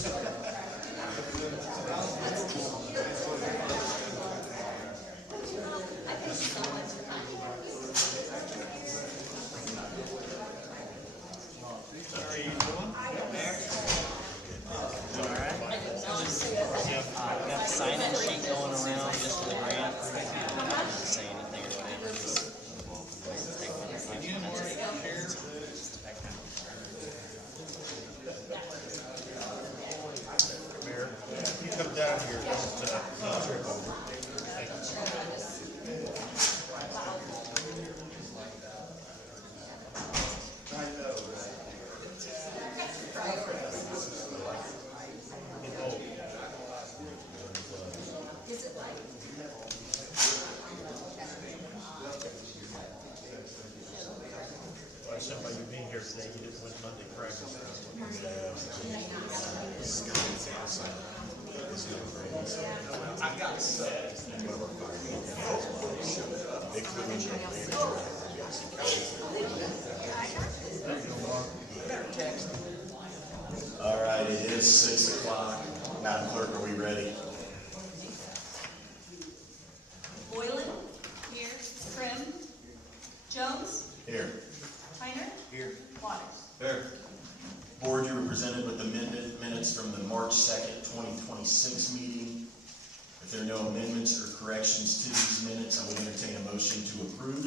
Got a sign-in sheet going around just for the grant. Doesn't say anything or whatever. Just take 5 minutes. Mayor, if you come down here, don't trip over. Thank you. Is it like? I said by you being here today, you didn't win Monday practice. I got set. All right, it is 6 o'clock. Madam Clerk, are we ready? Boylan? Here. Prim? Jones? Here. Tyner? Here. Waters? Here. Board, you were presented with the minutes from the March 2nd, 2026 meeting. If there are no amendments or corrections to these minutes, I would entertain a motion to approve.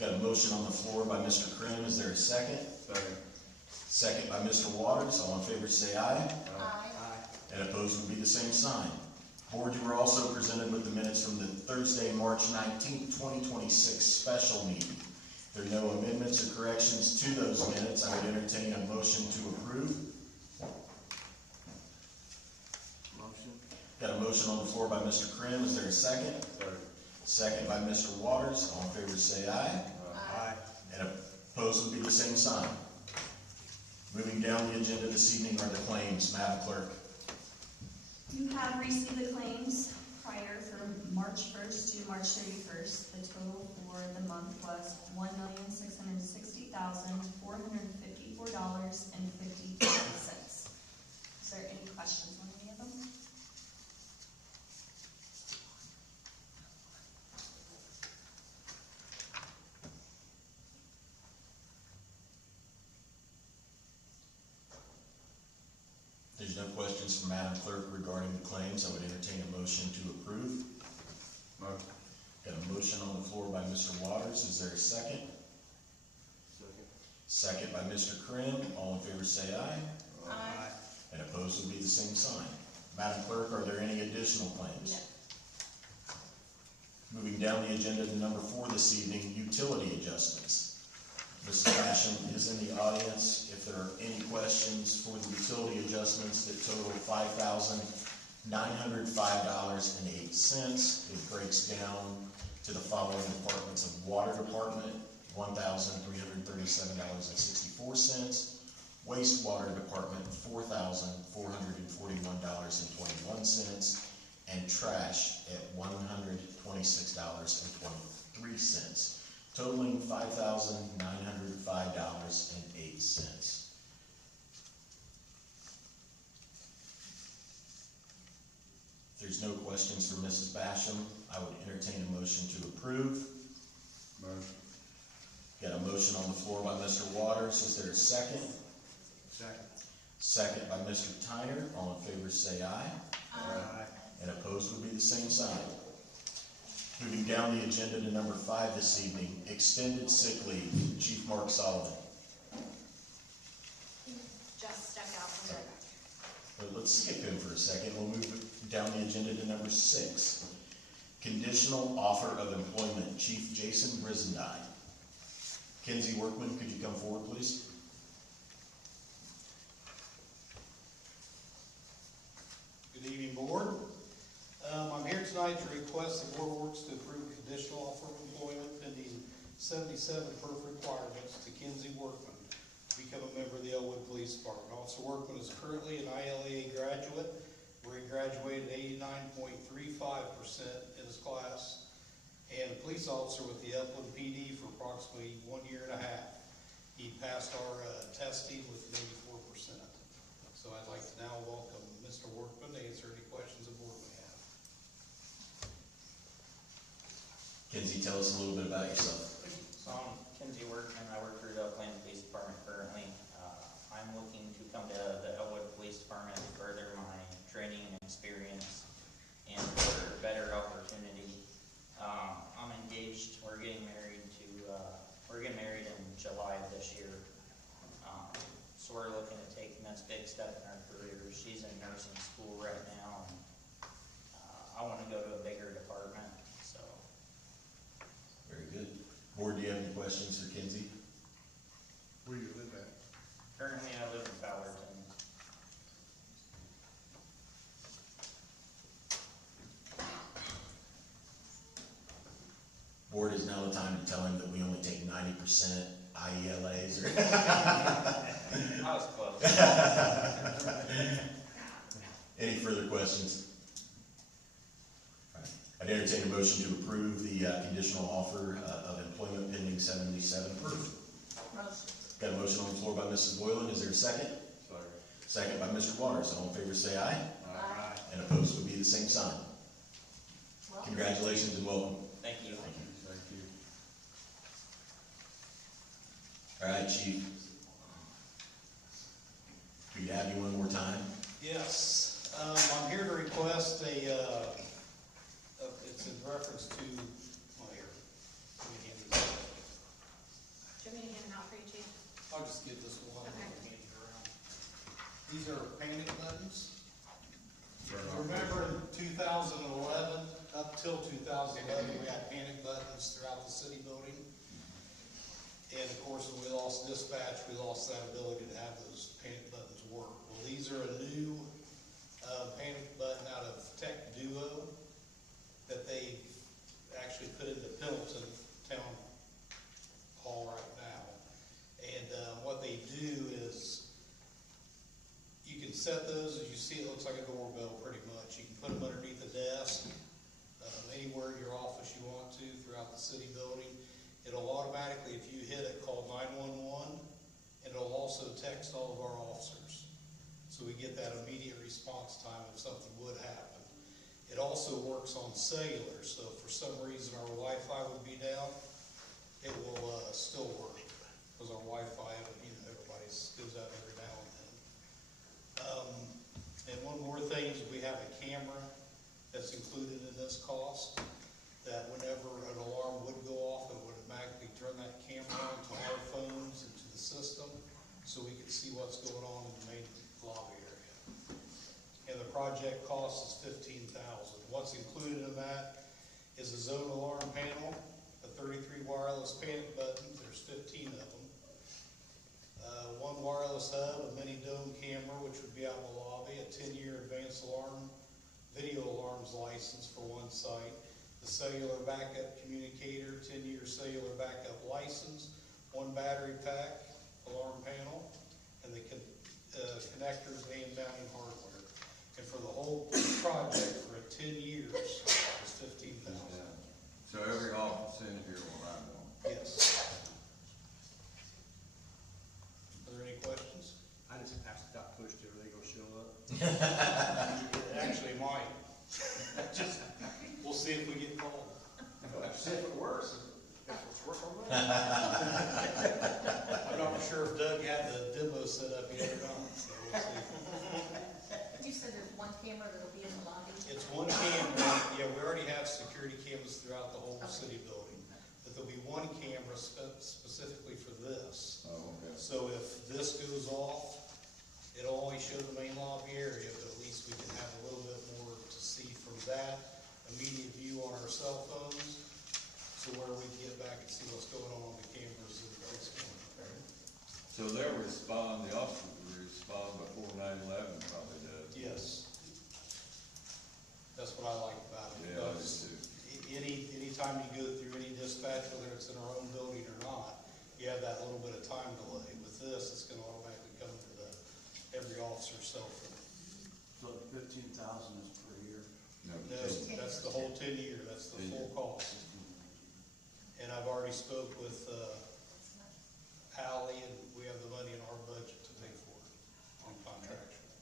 Got a motion on the floor by Mr. Krim. Is there a second? Second. Second by Mr. Waters. All in favor say aye. Aye. And opposed would be the same sign. Board, you were also presented with the minutes from the Thursday, March 19th, 2026 special meeting. If there are no amendments or corrections to those minutes, I would entertain a motion to approve. Motion. Got a motion on the floor by Mr. Krim. Is there a second? Third. Second by Mr. Waters. All in favor say aye. Aye. And opposed would be the same sign. Moving down the agenda this evening are the claims. Madam Clerk. You have received the claims prior from March 1st to March 31st. The total for the month was $1,660,454.55. Is there any questions on any of them? There's no questions from Madam Clerk regarding the claims. I would entertain a motion to approve. Motion. Got a motion on the floor by Mr. Waters. Is there a second? Second. Second by Mr. Krim. All in favor say aye. Aye. And opposed would be the same sign. Madam Clerk, are there any additional claims? No. Moving down the agenda to number 4 this evening, utility adjustments. Mrs. Basham is in the audience. If there are any questions for the utility adjustments that total $5,905.08, it breaks down to the following departments of Water Department, $1,337.64, Wastewater Department, $4,441.21, and Trash at $126.23. Totaling $5,905.08. If there's no questions for Mrs. Basham, I would entertain a motion to approve. Motion. Got a motion on the floor by Mr. Waters. Is there a second? Second. Second by Mr. Tyner. All in favor say aye. Aye. And opposed would be the same sign. Moving down the agenda to number 5 this evening, extended sick leave, Chief Mark Sullivan. Just stepped out from the. But let's skip him for a second. We'll move down the agenda to number 6. Conditional offer of employment, Chief Jason Brizendine. Kenzie Workman, could you come forward, please? Good evening, Board. I'm here tonight to request the Board works to approve a conditional offer of employment pending 77 perf requirements to Kenzie Workman to become a member of the Elwood Police Department. Officer Workman is currently an ILEA graduate, where he graduated 89.35% in his class, and a police officer with the Upland PD for approximately 1.5 years. He passed our testing with 84%. I'd like to now welcome Mr. Workman to answer any questions the board may have. Kenzie, tell us a little bit about yourself. So I'm Kinsey Workman, I work for the Oakland Police Department currently. I'm looking to come to the Elwood Police Department to further my training and experience and for a better opportunity. I'm engaged, we're getting married in July of this year. So we're looking to take the next big step in our careers. She's in nursing school right now, and I wanna go to a bigger department, so. Very good. Board, do you have any questions for Kenzie? Where do you live at? Currently, I live in Ballerton. Board, is now the time to tell him that we only take 90% IELAs or? I was close. Any further questions? All right. I'd entertain a motion to approve the conditional offer of employment pending 77 proof. Got a motion on the floor by Mrs. Boylan. Is there a second? Sorry. Second by Mr. Waters. All in favor say aye. Aye. And opposed would be the same sign. Congratulations and welcome. Thank you. Thank you. All right, Chief. We'd have you one more time. Yes, I'm here to request it's in reference to, well, here, let me hand these out. Do you want me to hand them out for you, Chief? I'll just give this one, and Okay. hand it around. These are panic buttons. Burn off. Remember in 2011, up till 2011, we had panic buttons throughout the city building. And of course, when we lost dispatch, we lost that ability to have those panic buttons work. Well, these are a new panic button out of Tech Duo that they actually put into Pendleton Town Hall right now. And what they do is, you can set those, as you see, it looks like a doorbell pretty much. You can put them underneath the desk, anywhere in your office you want to throughout the city building. It'll automatically, if you hit it, call 911, and it'll also text all of our officers. So we get that immediate response time if something would happen. It also works on cellular, so if for some reason our Wi-Fi would be down, it will still work, because our Wi-Fi, everybody goes out every now and then. And one more thing is we have a camera that's included in this cost, that whenever an alarm would go off, it would automatically turn that camera on to our phones and to the system, so we can see what's going on in the main lobby area. And the project cost is $15,000. What's included in that is a zone alarm panel, a 33 wireless panic button, there's 15 of them, one wireless hub, a mini dome camera, which would be out in the lobby, a 10-year advanced alarm, video alarms license for one site, the cellular backup communicator, 10-year cellular backup license, one battery pack, alarm panel, and the connectors and mounting hardware. And for the whole project for 10 years is $15,000. So every office in here will have one. Yes. Are there any questions? I just asked Doc Push to, are they gonna show up? It actually might. We'll see if we get called. See if it works, if it's working on that. I'm not sure if Doug had the demo set up yet or not, so we'll see. You said there's one camera that'll be in the lobby? It's one camera, yeah, we already have security cameras throughout the whole Okay. city building, but there'll be one camera specifically for this. Oh, okay. So if this goes off, it'll only show the main lobby area, but at least we can have a little bit more to see from that immediate view on our cell phones, so where we can get back and see what's going on the cameras in the basement. So they'll respond, the officer will respond before 9/11 probably does. Yes. That's what I like about it. Yeah, I do because too. Anytime you go through any dispatch, whether it's in our own building or not, you have that little bit of time delay. With this, it's gonna automatically come to every officer's cell phone. So 15,000 is per year. No, that's the whole 10 year, that's the full cost. And I've already spoke with, Ally, and we have the money in our budget to pay for it on contractual.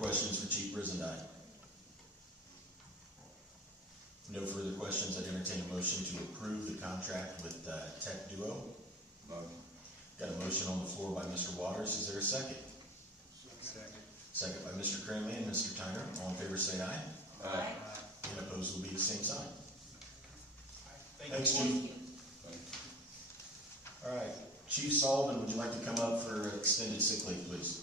questions for Chief Brizendine? No further questions. I'd entertain a motion to approve the contract with Tech Duo. Motion. Got a motion on the floor by Mr. Waters. Is there a second? Second by Mr. Cranley and Mr. Tyner. All in favor say aye. Aye. And opposed will be the same sign. Thank Thanks, you. Chief. All right, Chief Sullivan, would you like to come up for extended sick leave, please?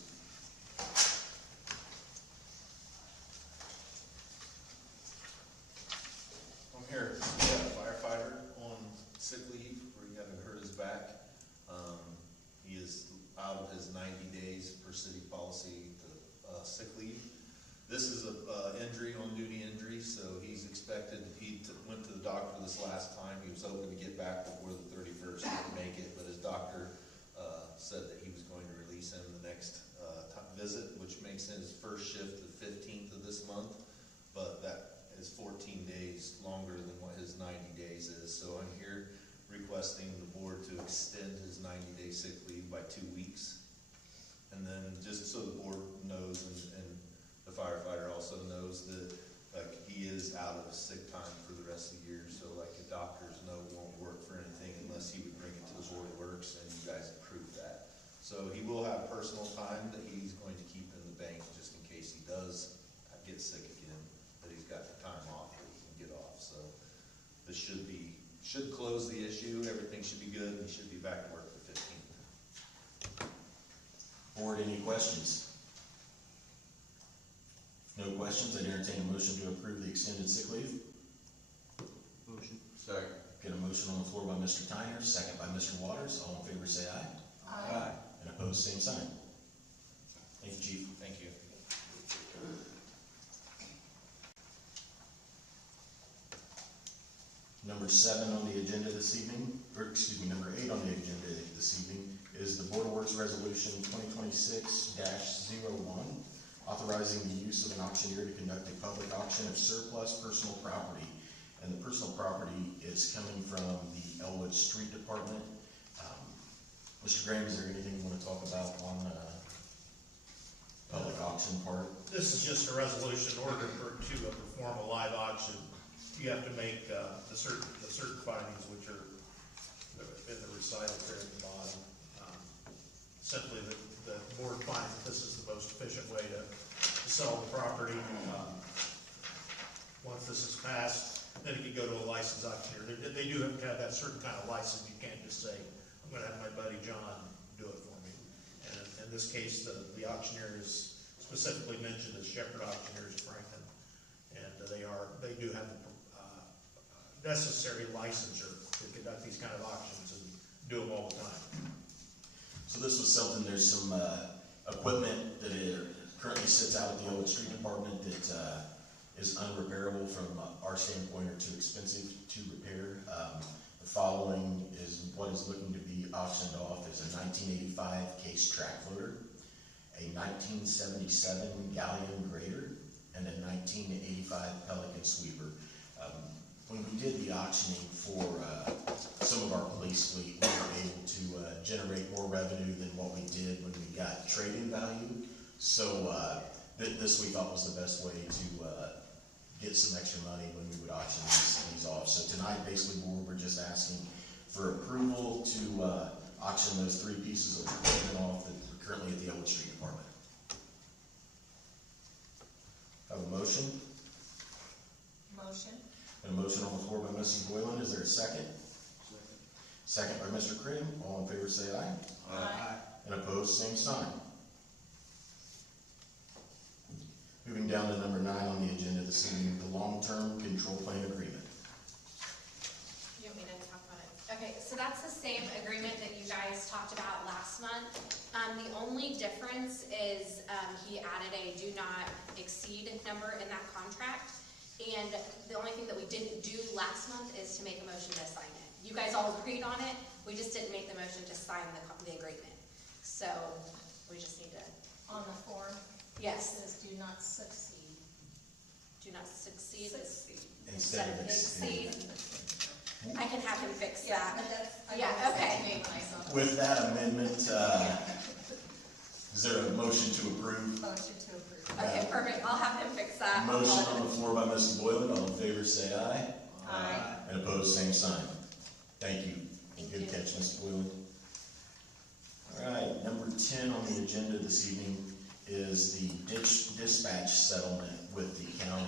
I'm here, we had a firefighter on sick leave where he had to hurt his back. He is out of his 90 days per city policy to sick leave. This is a injury, on-duty injury, so he's expected, went to the doctor this last time. He was hoping to get back before the 31st, didn't make it, but his doctor said that he was going to release him the next visit, which makes his first shift the 15th of this month, but that is 14 days longer than what his 90 days is. So I'm here requesting the board to extend his 90-day sick leave by 2 weeks. And then just so the board knows and the firefighter also knows that like he is out of sick time for the rest of the year. So like the doctors know he won't work for anything unless he would bring it to the board of works and you guys approve that. So he will have personal time that he's going to keep in the bank just in case he does get sick again, that he's got the time off that he can get off. So this should close the issue. Everything should be good and he should be back to work the 15th. Board, any questions? No questions. I'd entertain a motion to approve the extended sick leave. Motion. Second. Get a motion on the floor by Mr. Tyner, second by Mr. Waters. All in favor say aye. Aye. And opposed, same sign. Thank you, Chief. Thank you. Number 7 on the agenda this evening, or excuse me, number 8 on the agenda this evening is the Board of Works Resolution 2026-01, authorizing the use of an auctioneer to conduct a public auction of surplus personal property. And the personal property is coming from the Elwood Street Department. Mr. Graham, is there anything you want to talk about on the public auction part? This is just a resolution in order to perform a live auction. You have to make the certain findings, which are in the recital there at the bottom. Simply, the board finds that this is the most efficient way to sell the property. Once this is passed, then it can go to a licensed auctioneer. They do have to have that certain kind of license. You can't just say, I'm going to have my buddy John do it for me. And in this case, the auctioneer is specifically mentioned as Shepherd Auctioneers of Franklin. And they do have the necessary licensure to conduct these kind of auctions and do them all the time. So this was something, there's some equipment that currently sits out at the Elwood Street Department that is unrepairable from our standpoint or too expensive to repair. The following is what is looking to be auctioned off is a 1985 Case track loader, a 1977 Galleon grader, and a 1985 Pelican sweeper. When we did the auctioning for some of our police fleet, we were able to generate more revenue than what we did when we got trade-in value. So this we thought was the best way to get some extra money when we would auction these off. So tonight, basically, we're just asking for approval to auction those 3 pieces of equipment off that are currently at the Elwood Street Department. Have a motion? Motion. And a motion on the floor by Mrs. Boylan. Is there a second? Second by Mr. Krim. All in favor say aye. Aye. And opposed, same sign. Moving down to number 9 on the agenda this evening, the long-term control plan agreement. You want me to talk about it? Okay, so that's the same agreement that you guys talked about last month. The only difference is he added a do not exceed number in that contract. And the only thing that we didn't do last month is to make a motion to sign it. You guys all agreed on it, we just didn't make the motion to sign the agreement. So we just need to, On the form, it yes, says do not succeed. do not succeed Instead of exceed. I can have him fix Yeah, that. but that's, I Yeah, know okay. that's the name when I saw it. With that amendment, is there a motion to approve? Motion to approve. Okay, perfect, I'll have him fix that. Motion on the floor by Mrs. Boylan, all in favor say aye. Aye. And opposed, same sign. Thank you. Thank Good you. catch, Mrs. Boylan. All right, number 10 on the agenda this evening is the dispatch settlement with the county.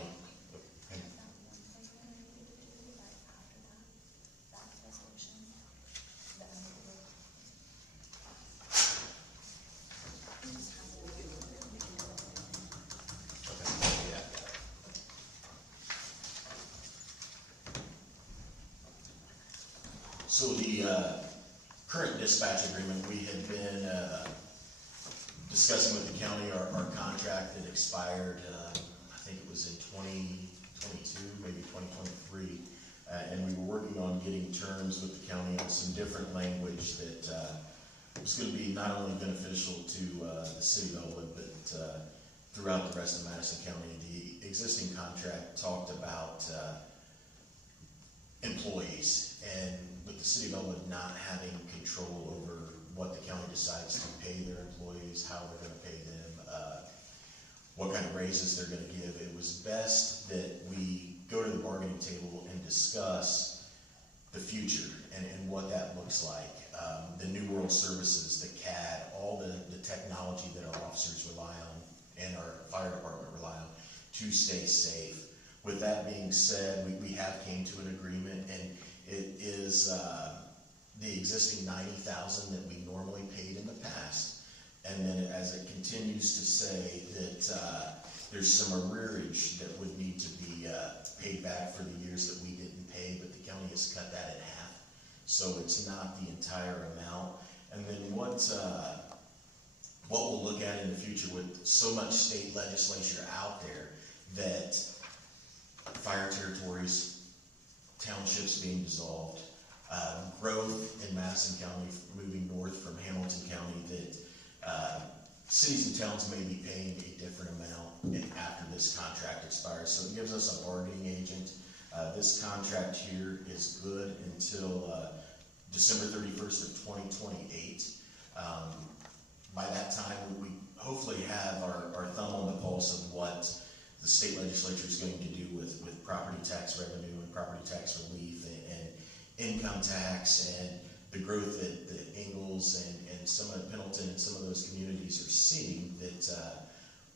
So the current dispatch agreement, we had been discussing with the county our contract that expired, I think it was in 2022, maybe 2023. And we were working on getting terms with the county on some different language that was going to be not only beneficial to the city of Elwood, but throughout the rest of Madison County. The existing contract talked about employees, and with the city of Elwood not having control over what the county decides to pay their employees, how they're gonna pay them, what kind of raises they're gonna give, it was best that we go to the bargaining table and discuss the future and what that looks like. The New World Services, the CAD, all the technology that our officers rely on and our fire department rely on to stay safe. With that being said, we have came to an agreement, and it is the existing $90,000 that we normally paid in the past, and then as it continues to say that there's some arrearage that would need to be paid back for the years that we didn't pay, but the county has cut that in half, so it's not the entire amount. And then what we'll look at in the future with so much state legislature out there that fire territories, townships being dissolved, growth in Madison County moving north from Hamilton County, that cities and towns may be paying a different amount after this contract expires. So it gives us a bargaining agent. This contract here is good until December 31st of 2028. By that time, we hopefully have our thumb on the pulse of what the state legislature is going to do with property tax revenue and property tax relief and income tax and the growth that Ingalls and some of Pendleton and some of those communities are seeing, that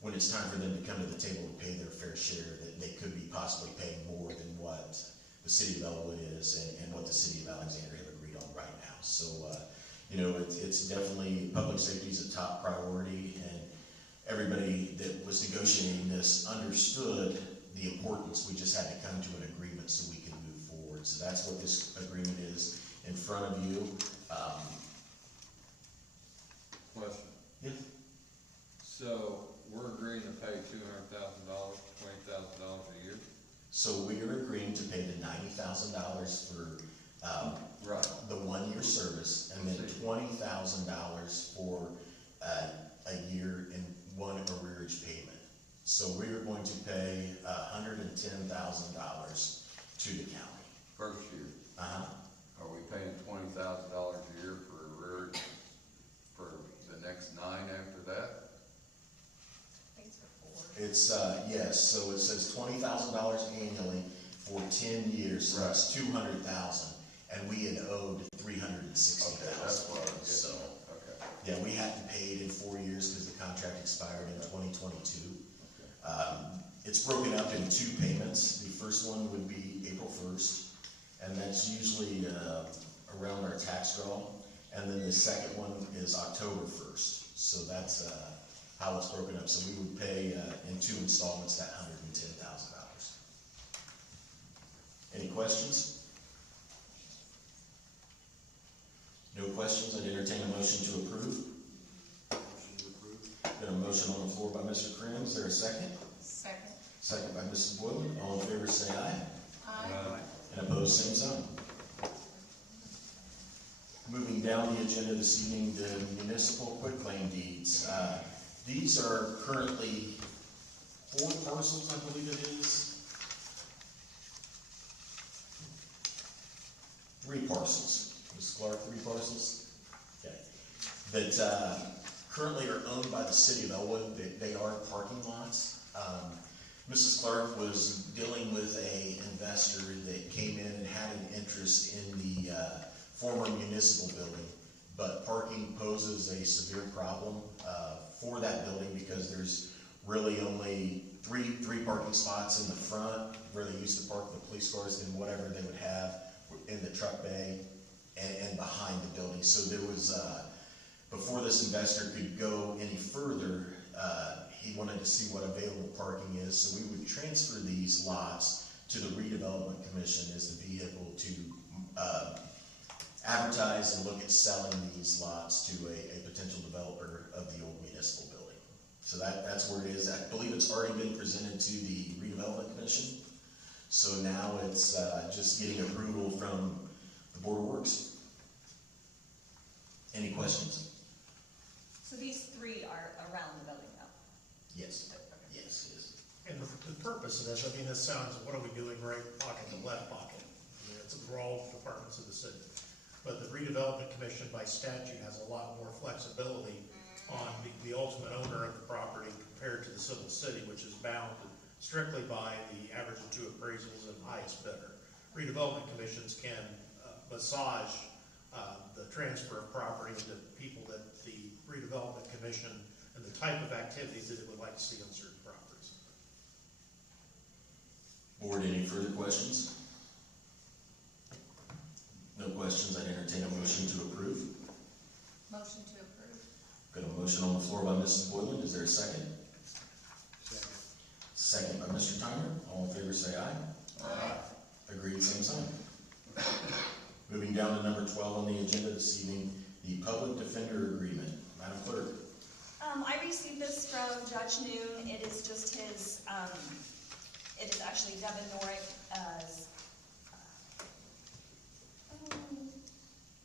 when it's time for them to come to the table to pay their fair share, that they could be possibly paying more than what the city of Elwood is and what the city of Alexander have agreed on right now. So, it's definitely, public safety is a top priority, and everybody that was negotiating this understood the importance. We just had to come to an agreement so we could move forward. So that's what this agreement is in front of you. Question. Yeah. So, we're agreeing to pay $200,000, $20,000 a year? So we are agreeing to pay the $90,000 for Right. the 1-year service, and then $20,000 for a year in one arrearage payment. So we are going to pay $110,000 to the county. First year. Uh-huh. Are we paying $20,000 a year for arrears for the next 9 after that? Thanks for 4. It's, yes, so it says $20,000 annually for 10 years, so that's $200,000, and we had owed $360,000. Okay, that's what I was So, getting at. Okay. yeah, we hadn't paid in 4 years because the contract expired in 2022. It's broken up in 2 payments. The first one would be April 1st, and that's usually around our tax draw. And then the second one is October 1st. So that's how it's broken up. So we would pay in 2 installments that $110,000. Any questions? No questions? I'd entertain a motion to approve. Motion to approve. Got a motion on the floor by Mr. Krim. Is there a second? Second. Second by Mrs. Boylan. All in favor say aye. Aye. And opposed, same sign. Moving down the agenda this evening, the municipal quitclaim deeds. These are currently 4 parcels, I believe it is. 3 parcels. Ms. Clark, 3 parcels? Okay. That currently are owned by the city of Elwood. They are parking lots. Mrs. Clark was dealing with a investor that came in and had an interest in the former municipal building, but parking poses a severe problem for that building because there's really only three parking spots in the front where they used to park the police cars and whatever they would have in the truck bay and behind the building. So there was, before this investor could go any further, he wanted to see what available parking is. So we would transfer these lots to the redevelopment commission as the vehicle to advertise and look at selling these lots to a potential developer of the old municipal building. So that's where it is. I believe it's already been presented to the redevelopment commission. So now it's just getting approval from the Board of Works. Any questions? So these three are around the building though? Yes. Yes, it is. And the purpose of this, I mean, this sounds, what are we doing, right pocket to left pocket? I mean, we're all departments of the city. But the redevelopment commission by statute has a lot more flexibility on the ultimate owner of the property compared to the civil city, which is bound strictly by the average of two appraisals and highest bidder. Redevelopment commissions can massage the transfer of property to people that the redevelopment commission and the type of activities that it would like to see on certain properties. Board, any further questions? No questions, I'd entertain a motion to approve. Motion to approve. Got a motion on the floor by Mrs. Boylan, is there a second? Second by Mr. Timer, all in favor say aye. Aye. Agreed, same sign. Moving down to number 12 on the agenda this evening, the Public Defender Agreement. Madam Clerk. I received this from Judge Noon. It is just his, it is actually Devin Norick's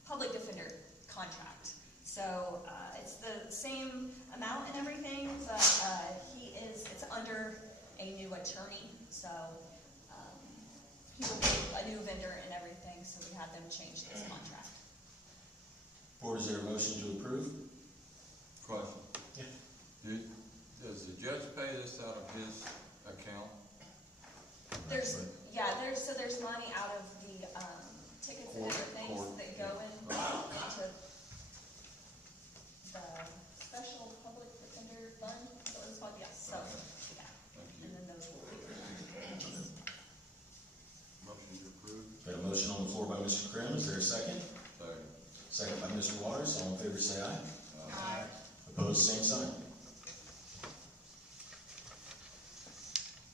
public defender contract. So it's the same amount and everything, but it's under a new attorney. So he will be a new vendor and everything, so we have them change his contract. Board, is there a motion to approve? Question. Yeah. Does the judge pay this out of his account? There's money out of the tickets and everything that go into the special public defender fund, so it's called, yes, so, yeah. Thank you. And then those will be. Motion to approve. Got a motion on the floor by Mr. Krim, is there a second? Second. Second by Mr. Waters, all in favor say aye. Aye. Opposed, same sign.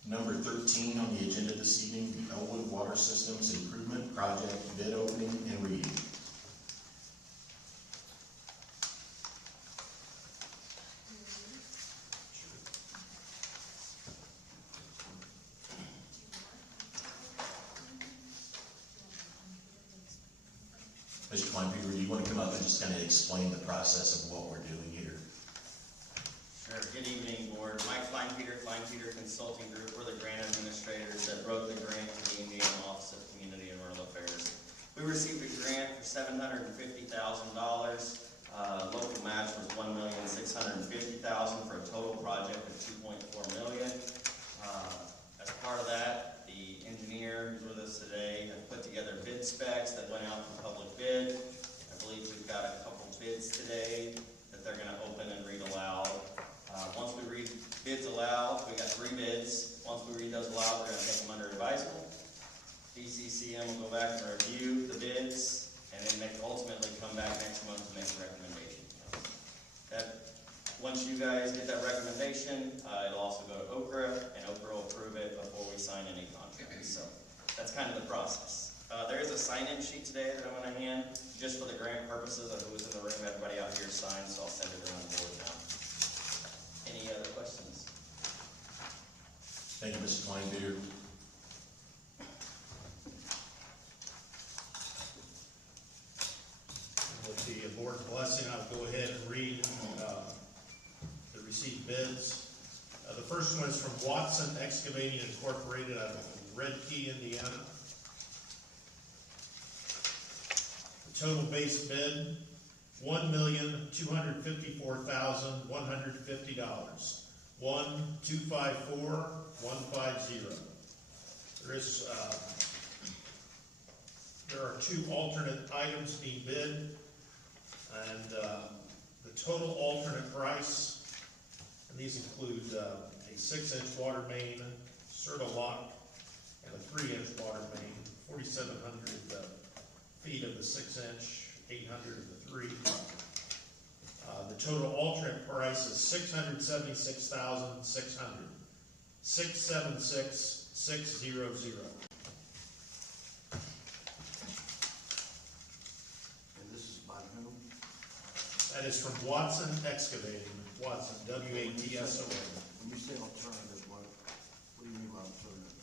Number 13 on the agenda this evening, the Elwood Water Systems Improvement Project bid opening and reading. Mr. Kleinpeter, do you want to come up and just kind of explain the process of what we're doing here? Sure. Good evening, Board. Mike Kleinpeter, Kleinpeter Consulting Group. We're the grant administrators that wrote the grant to the Indiana Office of Community and Rural Affairs. We received a grant for $750,000. Local match was $1,650,000 for a total project of $2.4 million. As part of that, the engineer who's with us today has put together bid specs that went out for public bid. I believe we've got a couple bids today that they're going to open and read aloud. Once we read bids aloud, we got 3 bids. Once we read those aloud, we're going to take them under advisement. DCCM will go back and review the bids, and then ultimately come back next month to make a recommendation. Once you guys get that recommendation, it'll also go to Okra, and Okra will approve it before we sign any contracts. So that's kind of the process. There is a sign-in sheet today that I'm going to hand, just for the grant purposes of who's in the room. Everybody out here signed, so I'll send it around the board now. Any other questions? Thank you, Mr. Kleinpeter. With the board's blessing, I'll go ahead and read the received bids. The first one is from Watson Excavating Incorporated out of Red Key, Indiana. The total base bid, $1,000,000 $254,150. 1254150. There are two alternate items being bid, and the total alternate price, and these include a 6-inch water main, Certa-Lock, and a 3-inch water main, 4,700 feet of the 6-inch, 800 of the 3. The total alternate price is $676,600. 676,600. And this is by whom? That is from Watson Excavating. Watson, W-A-T-S-O-N. When you say alternative, what do you mean by alternative?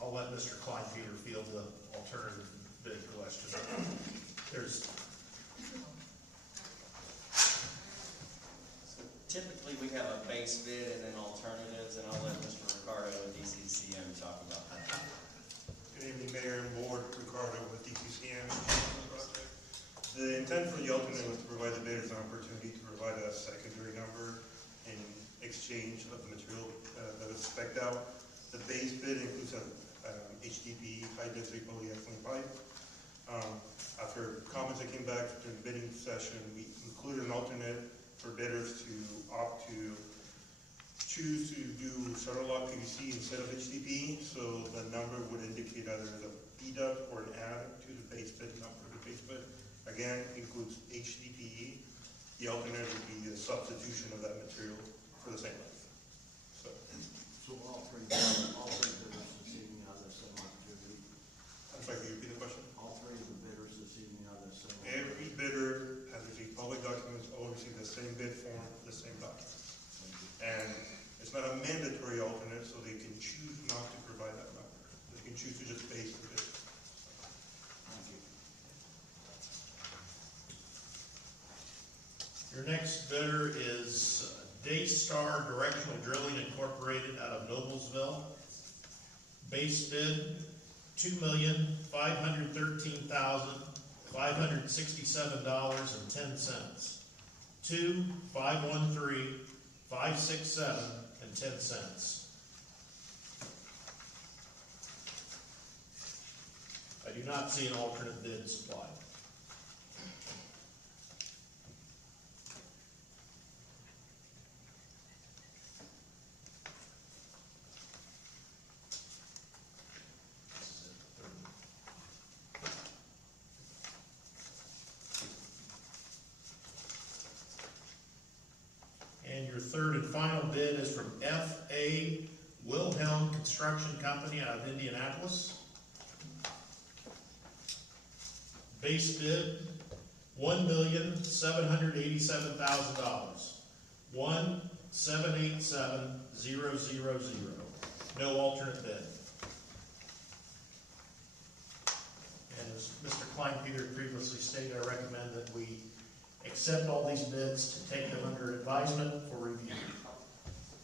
I'll let Mr. Kleinpeter field the alternative bid question. There's, Typically, we have a base bid and then alternatives, and I'll let Mr. Ricardo with DCCM talk about that. Good evening, Mayor and Board. Ricardo with DCCM. The intent for the alternate was to provide the bidders an opportunity to provide a secondary number in exchange of the material that was spec'd out. The base bid includes a HDPE, high-density polyethylene pipe. After comments that came back during the bidding session, we included an alternate for bidders to opt to choose to do Certa-Lock PVC instead of HDPE, so the number would indicate either as a deduct or an add to the base bid number. The base bid, again, includes HDPE. The alternate would be the substitution of that material for the same length. So all three bidders this evening are the same opportunity? I'm sorry, can you repeat the question? All three of the bidders this evening are the same? Every bidder has received public documents, all received the same bid form, the same document. And it's not a mandatory alternate, so they can choose not to provide that number. They can choose to just base the bid. Thank you. your next bidder is Daystar Directional Drilling Incorporated out of Noblesville. Base bid, $2,513,567.10. 2,513,567.10. I do not see an alternate bid supplied. And your third and final bid is from F.A. Wilhelm Construction Company out of Indianapolis. Base bid, $1,787,000. 1,787,000. No alternate bid. And as Mr. Kleinpeter previously stated, I recommend that we accept all these bids to take them under advisement for review.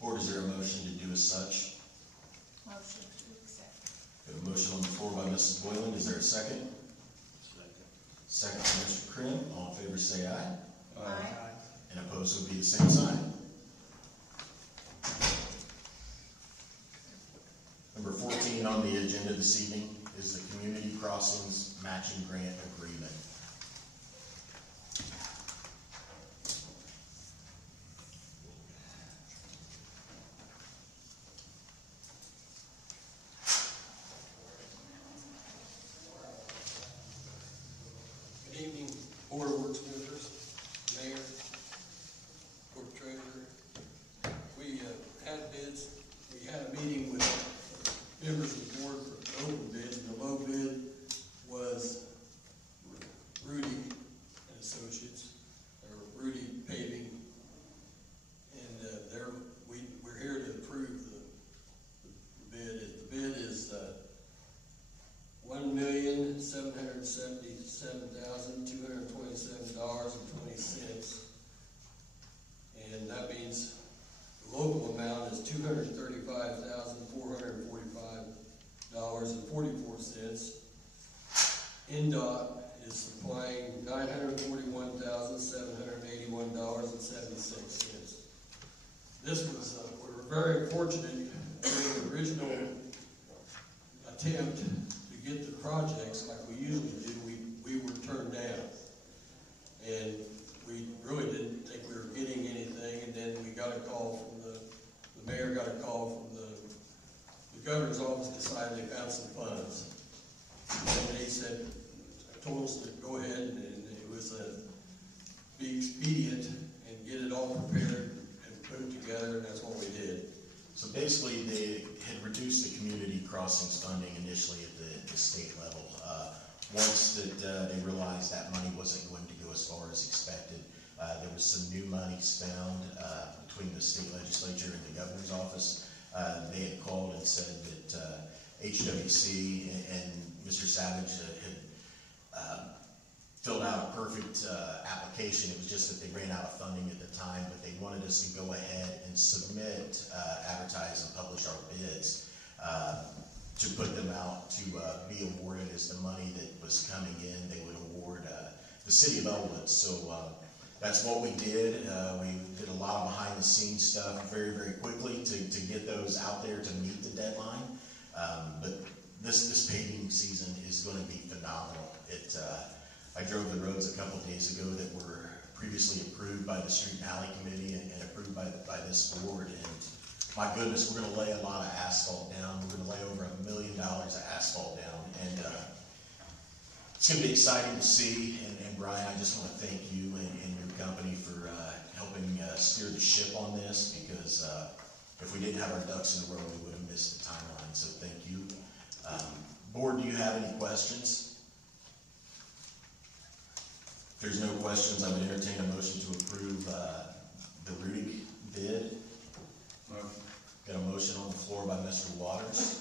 Board, is there a motion to do as such? Motion to accept. We have a motion on the floor by Mrs. Boylan. Is there a second? Second by Mr. Krim. All in favor say aye. Aye. And opposed would be the same sign. Number 14 on the agenda this evening is the Community Crossings Matching Grant Agreement. Good evening, Board of Works members, Mayor, Board Treasurer. We had bids. We had a meeting with members of the board for the open bid, and the low bid was $1.76. This was, we were very fortunate during the original attempt to get the projects like we usually do, we were turned down. And we really didn't think we were getting anything, and then we got a call from the mayor got a call from the governor's office, decided they found some funds. And they said, told us to go ahead, and it was be expedient and get it all prepared and put it together, and that's what we did. So basically, they had reduced the community crossings funding initially at the state level. Once that they realized that money wasn't going to go as far as expected, there was some new monies found between the state legislature and the governor's office. They had called and said that HWC and Mr. Savage had filled out a perfect application. It was just that they ran out of funding at the time, but they wanted us to go ahead and submit, advertise, and publish our bids to put them out to be awarded as the money that was coming in. They would award the city of Elwood. So that's what we did. We did a lot of behind-the-scenes stuff very, very quickly to get those out there to meet the deadline. But this paving season is going to be phenomenal. I drove the roads a couple days ago that were previously approved by the Street and Alley Committee and approved by this board. And my goodness, we're going to lay a lot of asphalt down. We're going to lay over $1 million of asphalt down. And it's going to be exciting to see. And Brian, I just want to thank you and your company for helping steer the ship on this, because if we didn't have our ducks in a row, we would have missed the timeline. So thank you. Board, do you have any questions? If there's no questions, I would entertain a motion to approve the Rudig bid. Got a motion on the floor by Mr. Waters.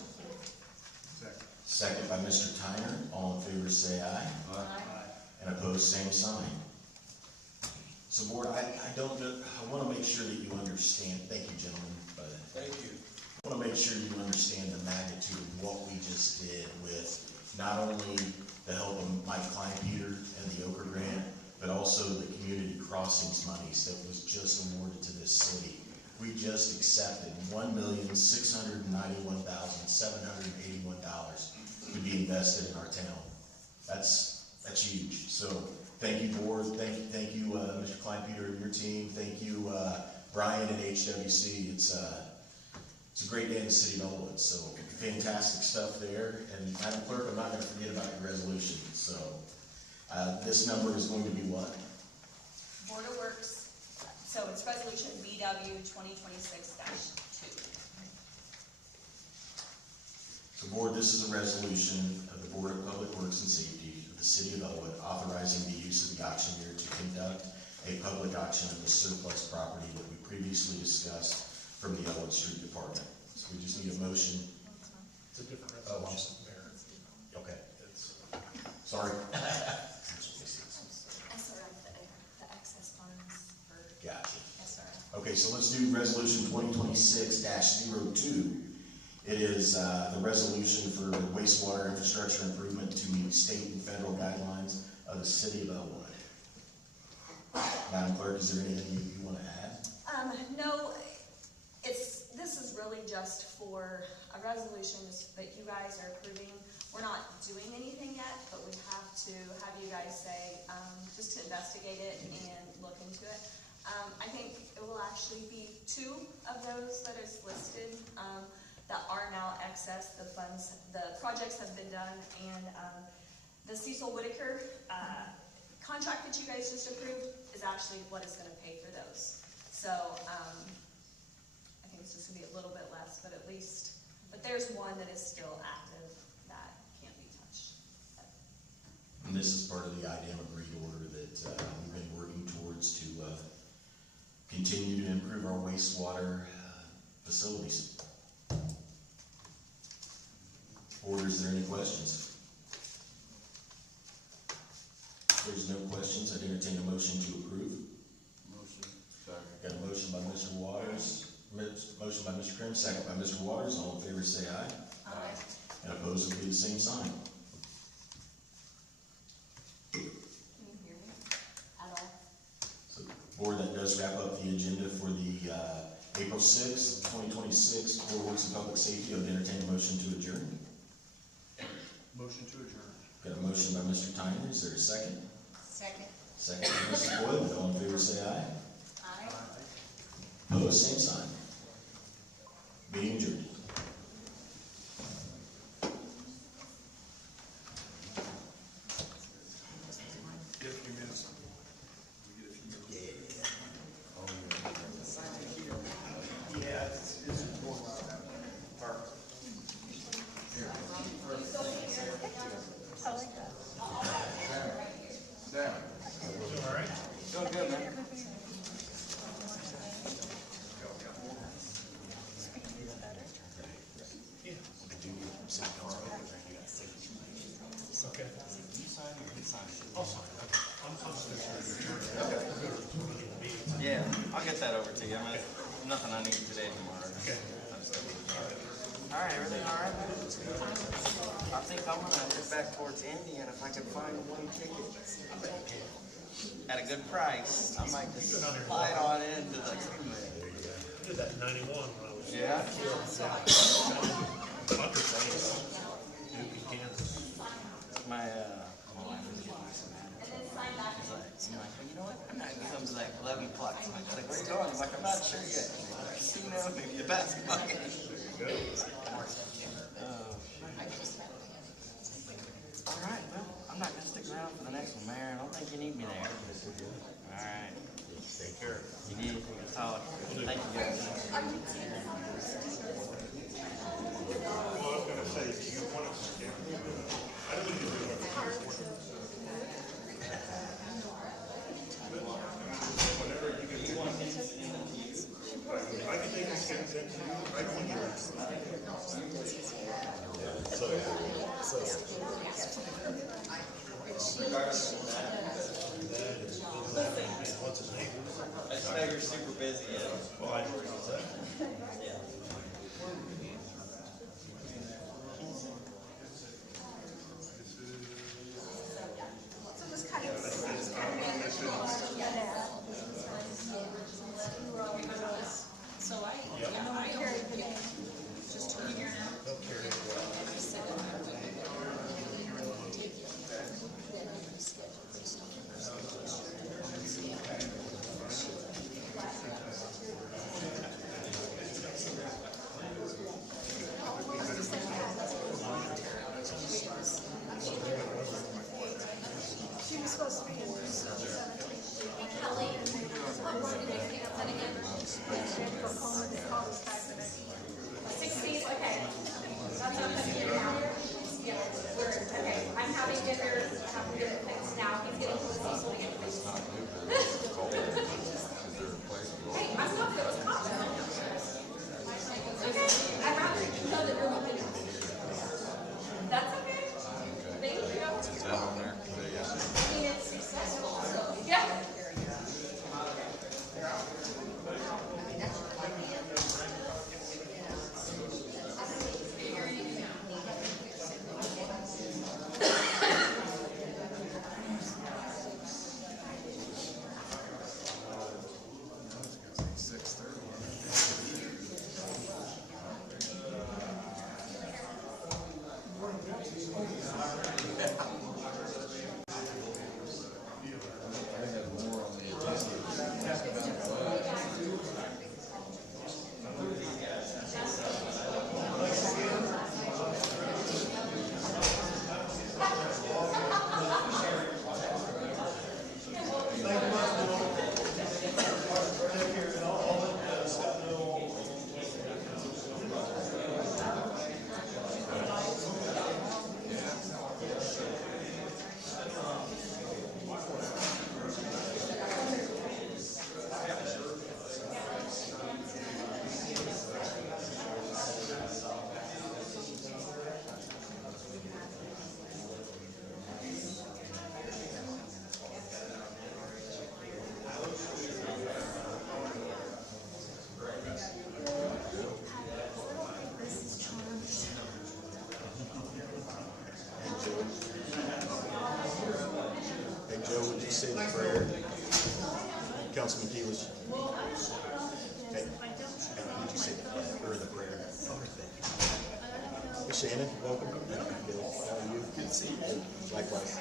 Second by Mr. Tyner. All in favor say aye. Aye. And opposed, same sign. So board, I want to make sure that you understand, thank you gentlemen, but Thank you. I want to make sure you understand the magnitude of what we just did with not only the help of Mike Kleinpeter and the Oker grant, but also the community crossings monies that was just awarded to this city. We just accepted $1,691,781 to be invested in our town. That's huge. So thank you, board. Thank you, Mr. Kleinpeter and your team. Thank you, Brian and HWC. It's a great day in the city of Elwood. So fantastic stuff there. And Madam Clerk, I'm not going to forget about your resolution. So this number is going to be what? Board of Works, so it's resolution BW 2026-2. So board, this is a resolution of the Board of Public Works and Safety of the City of Elwood authorizing the use of the auctioneer to conduct a public auction of the surplus property that we previously discussed from the Elwood Street Department. So we just need a motion. It's a different resolution, Mayor. Okay. It's, Sorry. SRF, the excess funds for Gotcha. SRF. Okay, so let's do resolution 2026-02. It is the resolution for wastewater infrastructure improvement to meet state and federal guidelines of the City of Elwood. Madam Clerk, is there anything you want to add? No, this is really just for a resolution that you guys are approving. We're not doing anything yet, but we have to have you guys say, just to investigate it and look into it. I think it will actually be 2 of those that is listed, that are now excess. The funds, the projects have been done, and the Cecil Whitaker contract that you guys just approved is actually what is going to pay for those. So I think it's just going to be a little bit less, but at least, but there's one that is still active that can't be touched. And this is part of the IDM agreed order that we've been working towards to continue to improve our wastewater facilities. Board, is there any questions? If there's no questions, I'd entertain a motion to approve. Motion. Second. Got a motion by Mr. Waters, motion by Mr. Krim, second by Mr. Waters. All in favor say aye. Aye. And opposed will be the same sign. Can you hear me at all? So Board, that does wrap up the agenda for the April 6th, 2026 Board of Works and Public Safety. I would entertain a motion to adjourn. Motion to adjourn. Got a motion by Mr. Tyner. Is there a second? Second. Second by Mrs. Boyd. All in favor, say aye. Aye. Opposed, same sign. Meeting adjourned. Get a few minutes. We get a few minutes. Yeah, it's important. I like that. Sam, All right. Doing good, man. Okay. I'll sign it. I'm still sure you're Yeah, I'll get that over to you. Nothing I need today, tomorrow. Okay. All right, everything all right, man? I think I'm gonna head back towards Indy, and if I can find one ticket at a good price, I might just slide on into the queue. I did that in 91 when I was. Yeah? Bucker Face, Duke and Kansas. My wife was I'm like, well, you know what? I'm not gonna come to like 11 o'clock. I'm like, where you going? I'm like, I'm not sure yet. You know, maybe a basketball game. All right, well, I'm not gonna stick around for the next one, Mayor. I don't think you need me there. All right. Take care. You need to talk. Thank you, guys. Well, I was gonna say, do you want to scan? I don't usually do it. Whenever you can do one. I can take a scan sent to you. I don't want you What's his name? I just know you're super busy. Well, I know that. Yeah. So this kind of. So I carried the name. Just to here now. They'll carry it well. She was supposed to be in the 17th. Kelly, what word did you pick up that again? She had to go home and they called us back the next day. 16th, okay. That's not gonna be here now. Yeah, okay, I'm having dinner, having dinner fixed now, he's getting to the season to get fixed. Hey, I'm not, it was coffee. Okay, I'd rather know that you're looking. That's okay. Thank you. is that on there? I mean, it's successful, so, yeah. Councilman Keelish. Well, I don't know, because if I don't turn on my phone. Or the prayer. I don't know. Shannon, welcome. How are you? Good to see you. Likewise.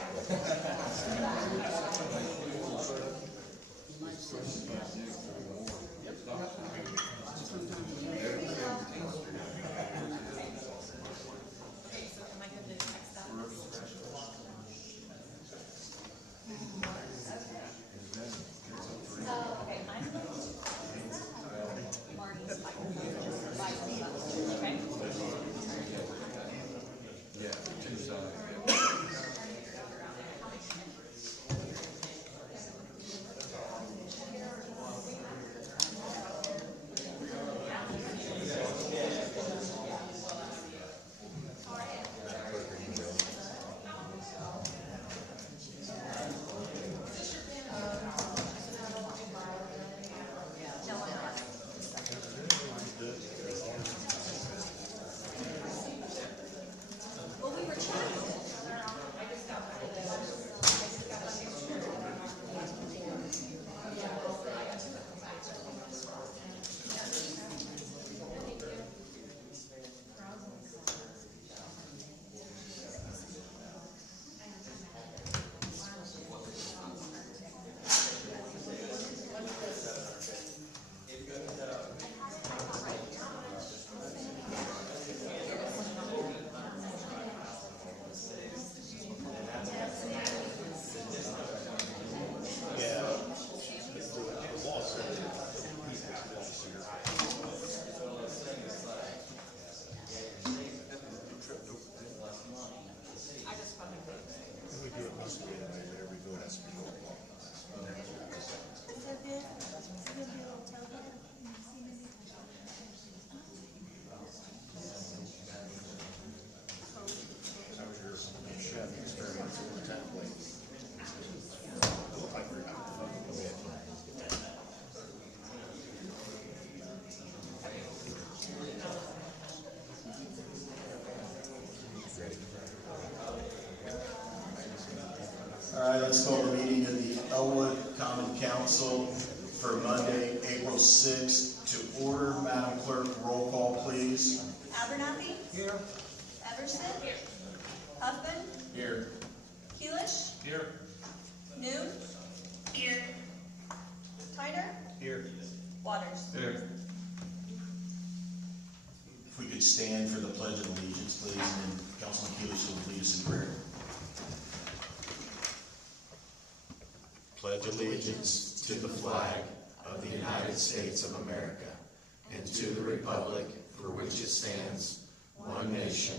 Okay, so am I good to text that? Okay, I'm going to Marty's microphone. Okay? Yeah, two sides. No, I'm not. Well, we were chatting. All right, let's call the meeting of the Elwood Common Council for Monday, April 6th to order. Madam Clerk, roll call, please. Abernathy? Here. Everson? Here. Huffman? Here. Keelish? Here. Noon? Here. Tyner? Here. Waters? Here. If we could stand for the Pledge of Allegiance, please, and then Councilman Keelish will lead us in prayer. Pledge allegiance to the flag of the United States of America and to the republic for which it stands, one nation,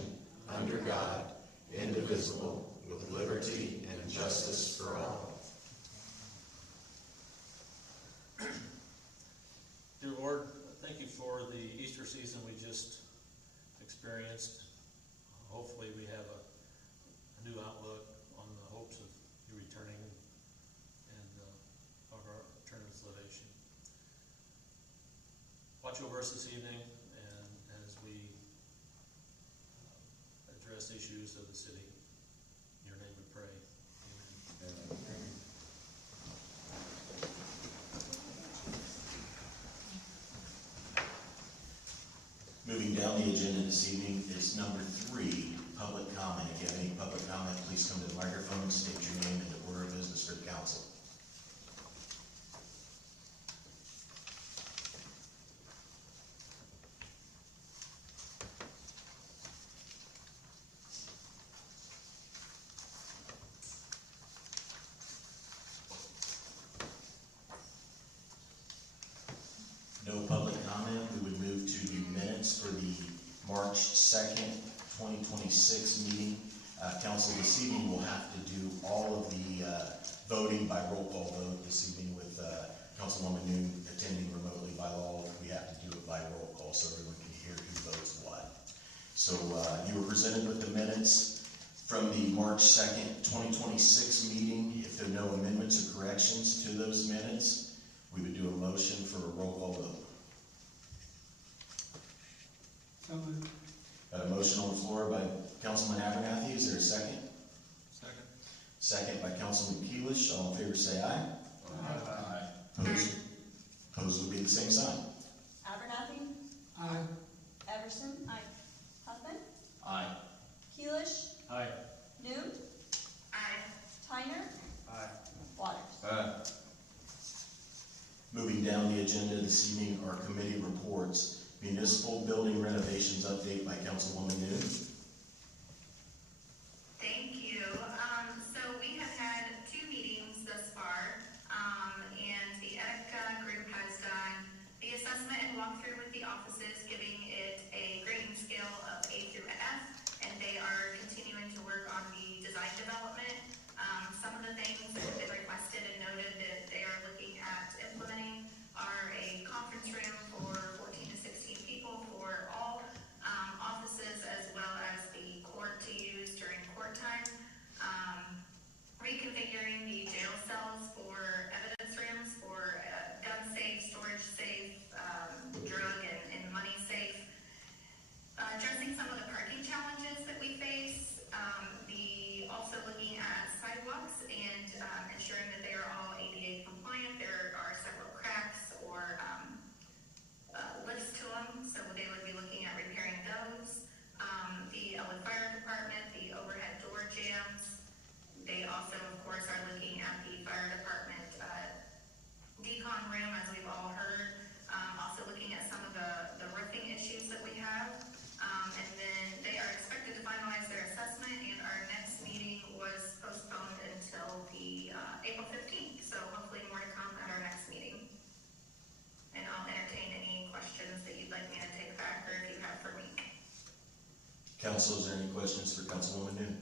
under God, indivisible, with liberty and justice for all. Dear Lord, thank you for the Easter season we just experienced. Hopefully we have a new outlook on the hopes of you returning and of our return to salvation. Watch over us this evening and as we address issues of the city. In your name we pray. Amen. Moving down the agenda this evening is number 3, public comment. If you have any public comment, please come to the microphone, state your name and the order of business for the council. No public comment. We would move to the minutes for the March 2nd, 2026 meeting. Council, this evening will have to do all of the voting by roll call vote this evening with Councilwoman Noon attending remotely by law. We have to do it by roll call so everyone can hear who votes what. So you were presented with the minutes from the March 2nd, 2026 meeting. If there are no amendments or corrections to those minutes, we would do a motion for a roll call vote. Got a motion on the floor by Councilman Abernathy. Is there a second? Second. Second by Councilman Keelish. All in favor say aye. Aye. Opposed would be the same sign. Abernathy, Aye. Everson. Aye. Huffman, Aye. Keelish, Aye. Noon, Aye. Tyner, Aye. Waters. Moving down the agenda this evening are committee reports. Municipal building renovations update by Councilwoman Noon. Thank you. So we have had 2 meetings thus far, and the EDICA group has done the assessment and walkthrough with the offices, giving it a grading scale of A through F, and they are continuing to work on the design development. Some of the things that have been requested and noted that they are looking at implementing are a conference room for 14 to 16 people for all offices, as well as the court to use during court time. Reconfiguring the jail cells for evidence rooms for gun safe, storage safe, drug and money safe. Addressing some of the parking challenges that we face. Also looking at sidewalks and ensuring that they are all ADA compliant. There are several cracks or lifts to them, so they would be looking at repairing those. The Elwood Fire Department, the overhead door jams. They also, of course, are looking at the fire department decon room, as we've all heard. Also looking at some of the roofing issues that we have. And then they are expected to finalize their assessment, and our next meeting was postponed until the April 15th. So hopefully more to come at our next meeting. And I'll entertain any questions that you'd like me to take back, or if you have for me. Council, is there any questions for Councilwoman Noon?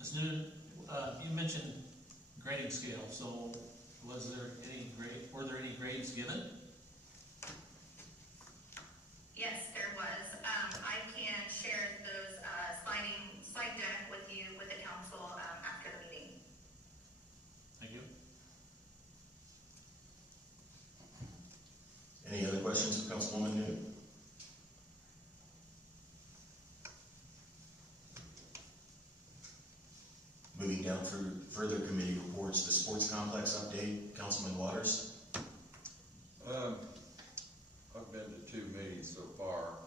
Ms. Noon, you mentioned grading scale, so were there any grades given? Yes, there was. I can share those slide deck with you, with the council, after the meeting. Thank you. Any other questions for Councilwoman Noon? Moving down through further committee reports, the sports complex update, Councilman Waters. I've been to 2 meetings so far,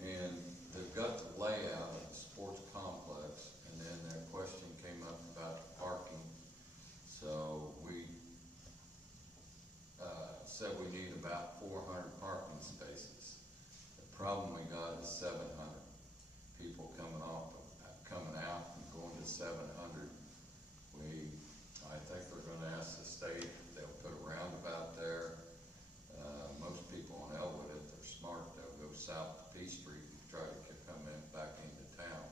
and they've got the layout of the sports complex, and then that question came up about parking. So we said we need about 400 parking spaces. The problem we got is 700 people coming out and going to 700. I think they're gonna ask the state if they'll put a roundabout there. Most people in Elwood, if they're smart, they'll go south to Peace Street and try to come back into town.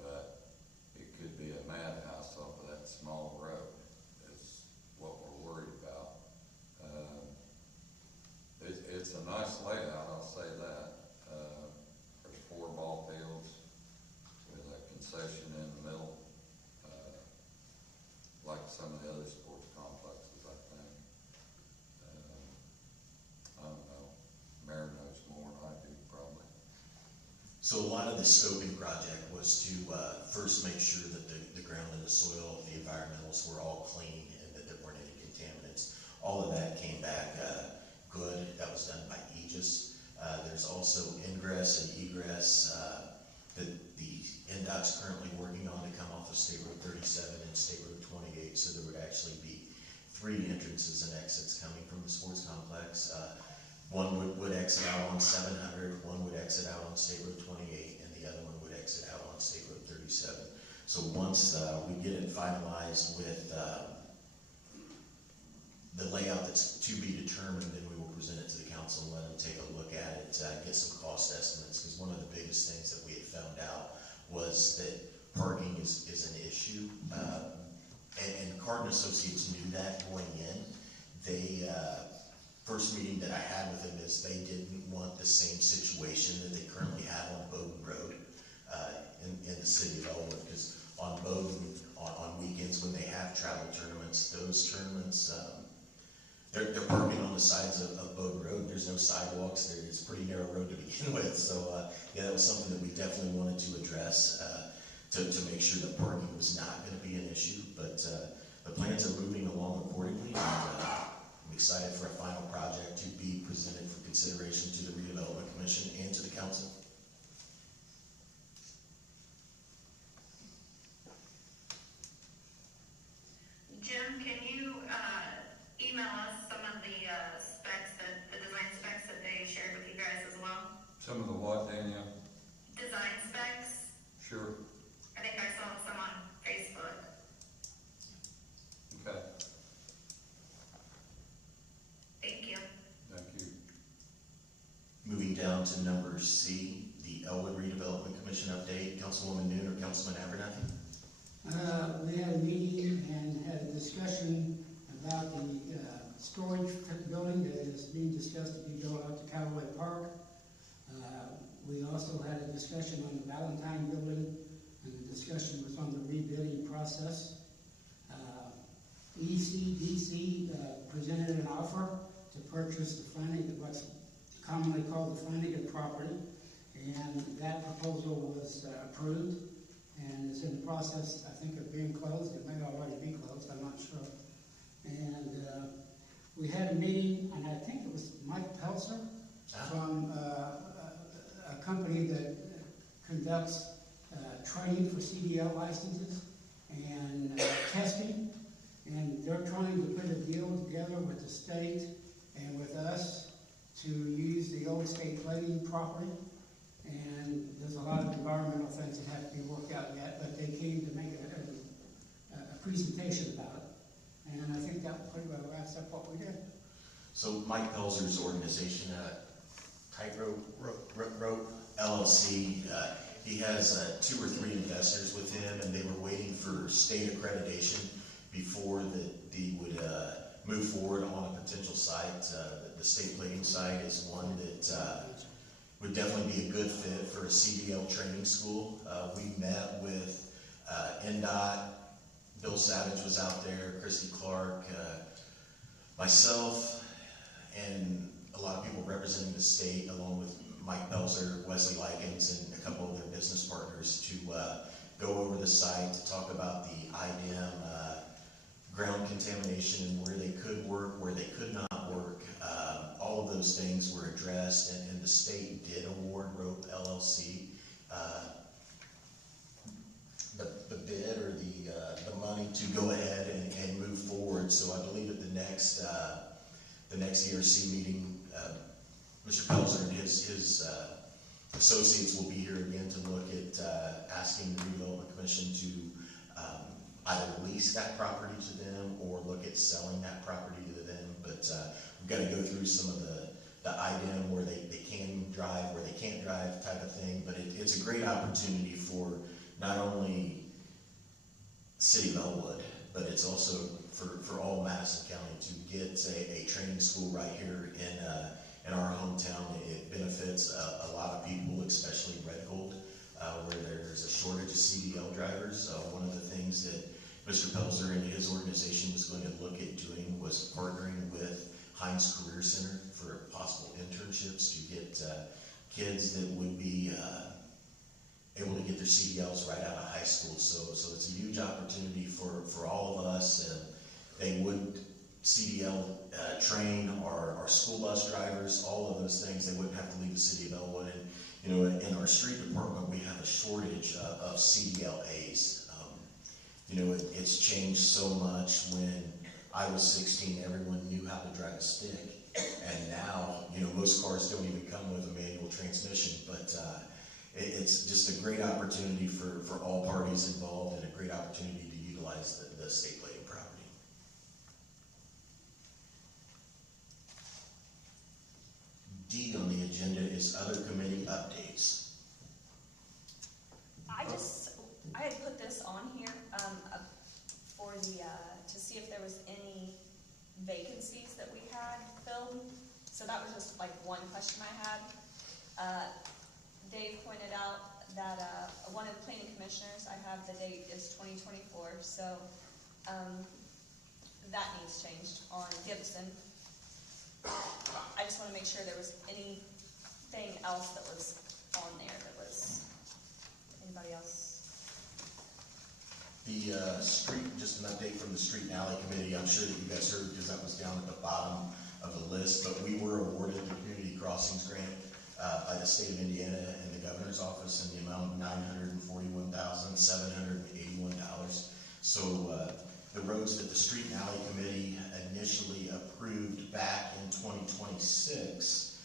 But it could be a madhouse off of that small road. That's what we're worried about. It's a nice layout, I'll say that. There's 4 ball fields with a concession in the middle, like some of the other sports complexes, I think. I don't know, Mayor knows more than I do, probably. So a lot of the scoping project was to first make sure that the ground and the soil, the environmentals were all clean and that there weren't any contaminants. All of that came back good. That was done by Aegis. There's also ingress and egress that the NDOT's currently working on to come off of State Road 37 and State Road 28. So there would actually be 3 entrances and exits coming from the sports complex. One would exit out on 700, one would exit out on State Road 28, and the other one would exit out on State Road 37. So once we get it finalized with the layout that's to be determined, then we will present it to the council and let them take a look at it, get some cost estimates, because one of the biggest things that we had found out was that parking is an issue. And Cardin Associates knew that going in. They, first meeting that I had with them is they didn't want the same situation that they currently have on Bowden Road in the city of Elwood, because on Bowden, on weekends when they have travel tournaments, those tournaments, they're parking on the sides of Bowden Road. There's no sidewalks. It's a pretty narrow road to begin with. So, yeah, that was something that we definitely wanted to address to make sure that parking was not going to be an issue. But the plans are moving along accordingly, and I'm excited for a final project to be presented for consideration to the redevelopment commission and to the council. Jim, can you, email us some of the, specs the design specs that they shared with you guys as well? Some of the what, Danielle? Design specs? Sure. I think I saw some on Facebook. Okay, Thank you. thank you. Moving down to number C, the Elwood Redevelopment Commission update. Councilwoman Noon or Councilman Abernathy? We had a meeting and had a discussion about the storage for the building that is being discussed to be built out to Callaway Park. We also had a discussion on the Valentine building, and the discussion was on the rebidding process. ECDC presented an offer to purchase the Flanagan, what's commonly called the Flanagan property, and that proposal was approved and is in the process, I think, of being closed. It may already be closed, I'm not sure. And we had a meeting, and I think it was Mike Pelzer from a company that conducts training for CDL licenses and testing. And they're trying to put a deal together with the state and with us to use the old state plating property. And there's a lot of environmental things that have to be worked out yet, but they came to make a presentation about it. And I think that pretty well wraps up what we did. So Mike Pelzer's organization, Tightrope LLC, he has 2 or 3 investors with him, and they were waiting for state accreditation before they would move forward on a potential site. The state plating site is one that would definitely be a good fit for a CDL training school. We met with NDOT, Bill Savage was out there, Christy Clark, myself, and a lot of people representing the state, along with Mike Pelzer, Wesley Likens, and a couple of their business partners to go over the site, to talk about the IDM ground contamination and where they could work, where they could not work. All of those things were addressed, and the state did award Rope LLC the bid or the money to go ahead and move forward. So I believe at the next ERC meeting, Mr. Pelzer and his associates will be here again to look at asking the Redevelopment Commission to either lease that property to them or look at selling that property to them. But we've got to go through some of the IDM where they can drive, where they can't drive type of thing. But it's a great opportunity for not only City of Elwood, but it's also for all Madison County to get a training school right here in our hometown. It benefits a lot of people, especially Red Gold, where there's a shortage of CDL drivers. One of the things that Mr. Pelzer and his organization was going to look at doing was partnering with Heinz Career Center for possible internships to get kids that would be able to get their CDLs right out of high school. So it's a huge opportunity for all of us. They would CDL train our school bus drivers, all of those things. They wouldn't have to leave the City of Elwood. And in our street department, we have a shortage of CDLAs. It's changed so much. When I was 16, everyone knew how to drive a stick, and now most cars don't even come with a manual transmission. But it's just a great opportunity for all parties involved, and a great opportunity to utilize the state plating property. D on the agenda is other committee updates. I had put this on here for to see if there was any vacancies that we had filled. So that was just like one question I had. Dave pointed out that one of the planning commissioners, I have the date is 2024, so that needs changed on Gibson. I just want to make sure there was anything else that was on there that was anybody else. The street, just an update from the Street and Alley Committee. I'm sure that you guys heard because that was down at the bottom of the list, but we were awarded the Community Crossings Grant by the state of Indiana and the governor's office in the amount of $941,781. So the roads that the Street and Alley Committee initially approved back in 2026,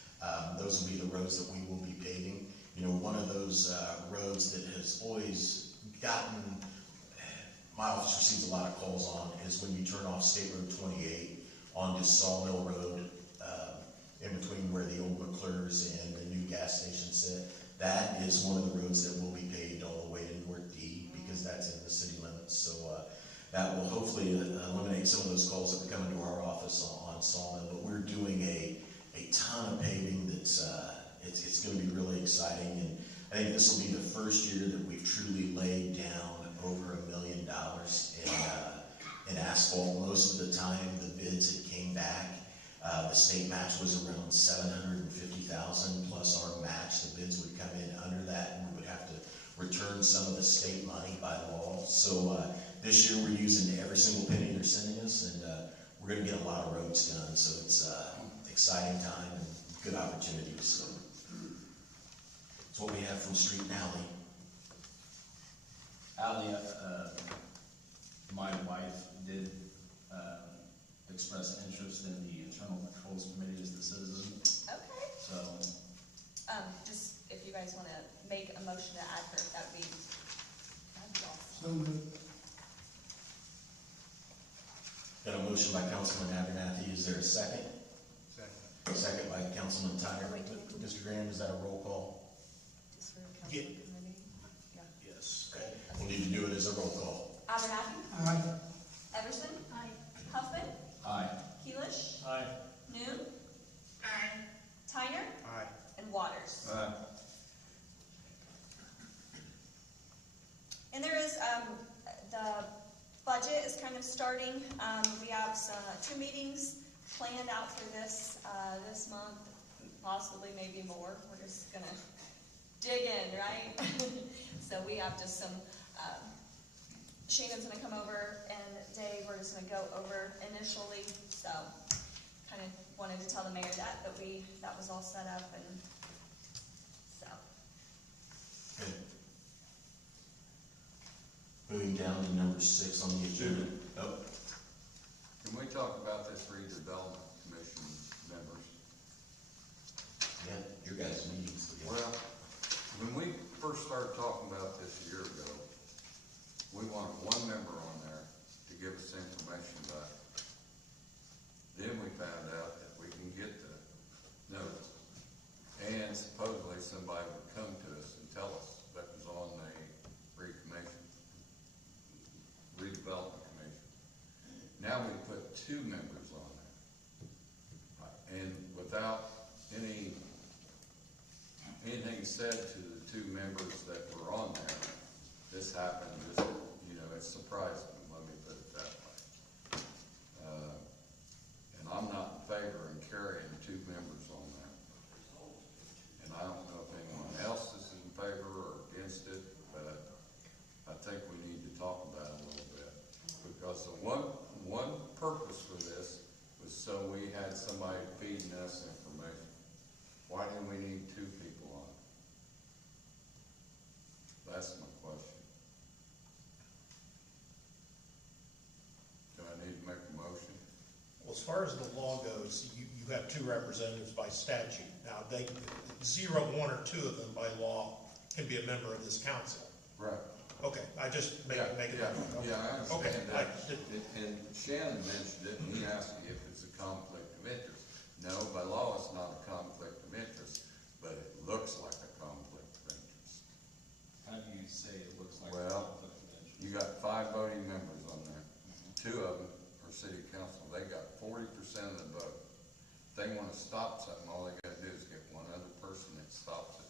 those will be the roads that we will be paving. You know, one of those roads that has always gotten, my office receives a lot of calls on, is when you turn off State Road 28 onto Sawmill Road, in between where the old McClure's and the new gas station sit. That is one of the roads that will be paved all the way to North D, because that's in the city limits. So that will hopefully eliminate some of those calls that would come into our office on Sawmill. But we're doing a ton of paving that's it's going to be really exciting, and I think this will be the first year that we've truly laid down over $1 million in asphalt. Most of the time, the bids that came back, the state match was around $750,000 plus our match. The bids would come in under that, and we would have to return some of the state money by law. So this year we're using every single penny they're sending us, and we're going to get a lot of roads done. So it's exciting time and good opportunities. So it's what we have from Street and Alley. Ally, my wife did express interest in the Internal Controls Committee as the citizen. Okay. So, Just if you guys want to make a motion to add her, that'd be awesome. So moved. Got a motion by Councilman Abernathy. Is there a second? Second. Second by Councilman Tyner. Mr. Graham, is that a roll call? Just for council Yeah. committee? Yeah. Yes. Okay. We'll need to do it as a roll call. Abernathy? Aye. Everson? Aye. Huffman? aye. Keelish? Aye. Noon? Aye. Tyner? Aye. And Waters? And there is, the budget is kind of starting. We have some, 2 meetings planned out for this month, possibly maybe more. We're just gonna dig in, right? So we have just some, Shannon's gonna come over, and Dave, we're just gonna go over initially, so kind of wanted to tell the mayor that was all set up, and so. Okay. Moving down to number 6 on the agenda. Oh, Can we talk about this redevelopment commission members? yeah, your guys' meetings. Well, when we first started talking about this a year ago, we wanted 1 member on there to give us information back. Then we found out that we can get the notice. And supposedly somebody would come to us and tell us that was on the redevelopment commission. Now we put 2 members on there. And without anything said to the 2 members that were on there, this happened, it surprised me, let me put it that way. And I'm not in favor of carrying 2 members on there. And I don't know if anyone else is in favor or against it, but I think we need to talk about it a little bit. Because the one purpose for this was so we had somebody feeding us information. Why do we need 2 people on it? That's my question. Do I need to make a motion? Well, as far as the law goes, you have 2 representatives by statute. Now, 0, 1, or 2 of them by law can be a member of this council. Right. Okay, I just make it. Yeah, I Okay, understand that. And Shannon mentioned it, and he asked me if it's a conflict of interest. No, by law, it's not a conflict of interest, but it looks like a conflict of interest. How do you say it looks like a Well, conflict of interest? you got 5 voting members on there. 2 of them are city council. They got 40% of the vote. If they want to stop something, all they gotta do is get 1 other person that stops it.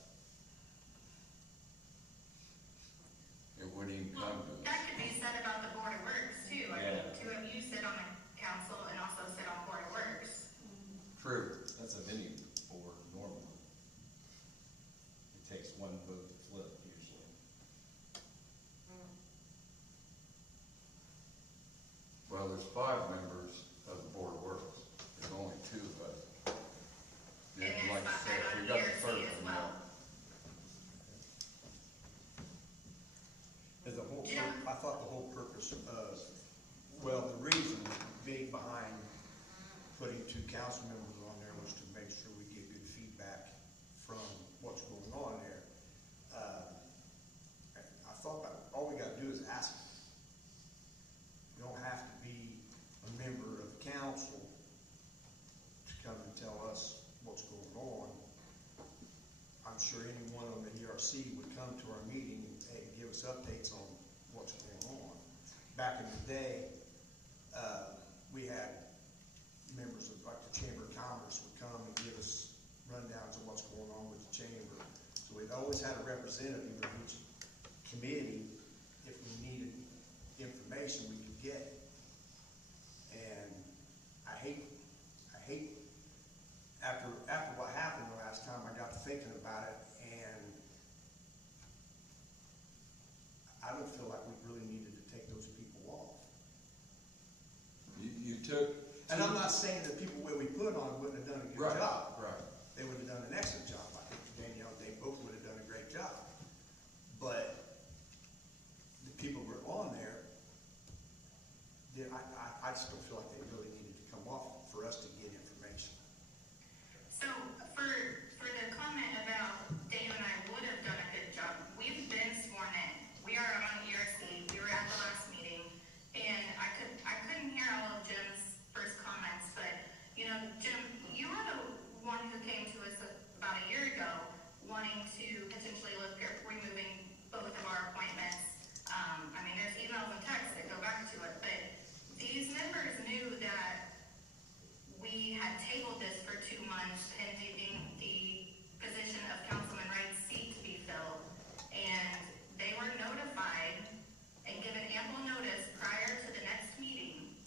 It wouldn't even come to us. That could be said about the Board of Works too. I Yeah. think 2 of you sit on the council and also sit on Board of Works. True. That's a mini board normally. It takes 1 vote to flip usually. council members on there was to make sure we get good feedback from what's going on there. I thought that all we gotta do is ask them. You don't have to be a member of council to come and tell us what's going on. I'm sure anyone on the ERC would come to our meeting and give us updates on what's going on. Back in the day, we had members of, like the Chamber of Commerce would come and give us rundowns of what's going on with the chamber. So we've always had a representative of each committee. If we needed information, we could get it. And I hate, after what happened the last time, I got to thinking about it, and I don't feel like we really needed to take those people off. You took. And I'm not saying that people where we put on wouldn't have done a good Right, job. right. They would have done an excellent job. I think Danielle and Dave both would have done a great job. But the people who were on there, I just don't feel like they really needed to come off for us to get information. So for the comment about Dave and I would have done a good job, we've been sworn in. We are on ERC. We were at the last meeting, and I couldn't hear all of Jim's first comments, but you know, Jim, you were the one who came to us about a year ago wanting to potentially look at removing both of our appointments. I mean, there's emails and texts that go back to it, but these members knew that we had tabled this for 2 months pending the position of Councilman Wright's seat to be filled, and they were notified and given ample notice prior to the next meeting.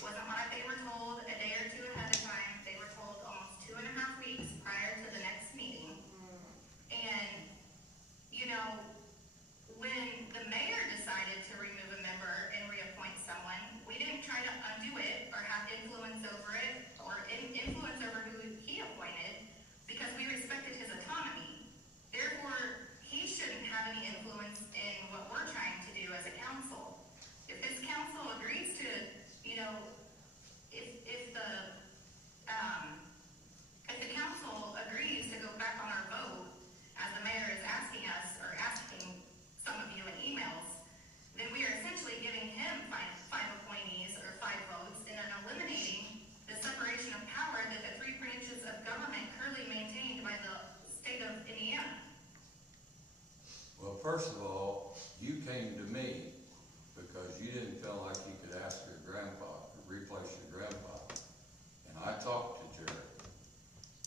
Wasn't like they were told a day or two ahead of time. They were told almost 2.5 weeks prior to the next meeting. And, you know, when the mayor decided to remove a member and reappoint someone, we didn't try to undo it or have influence over it or influence over who he appointed, because we respected his autonomy. Therefore, he shouldn't have any influence in what we're trying to do as a council. If this council agrees to, you know, if the council agrees to go back on our vote, as the mayor is asking us, or asking some of you in emails, then we are essentially giving him five appointees or 5 votes, and then eliminating the separation of power that the 3 branches of government currently maintained by the state of Indiana. Well, first of all, you came to me because you didn't feel like you could ask your grandpa to replace your grandpa. And I talked to Jerry,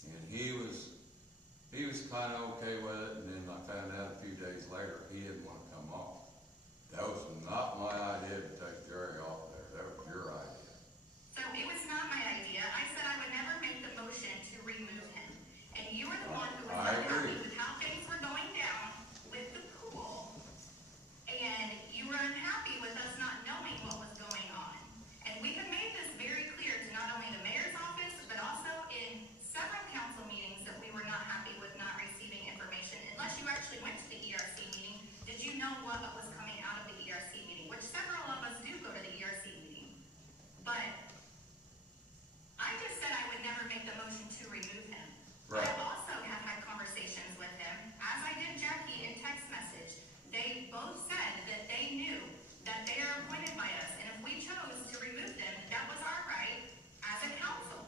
and he was kind of okay with it, and then I found out a few days later he didn't want to come off. That was not my idea to take Jerry off there. That was your idea. So it was not my idea. I said I would never make the motion to remove him. And you were the one who was I unhappy agree. with how things were going down with the pool. And you were unhappy with us not knowing what was going on. And we have made this very clear to not only the mayor's office, but also in several council meetings that we were not happy with not receiving information. Unless you actually went to the ERC meeting, did you know what was coming out of the ERC meeting? Which several of us do go to the ERC meeting. But I just said I would never make the motion to remove him. Right. I also have had conversations with him, as I did Jackie in text message. They both said that they knew that they are appointed by us, and if we chose to remove them, that was our right as a council.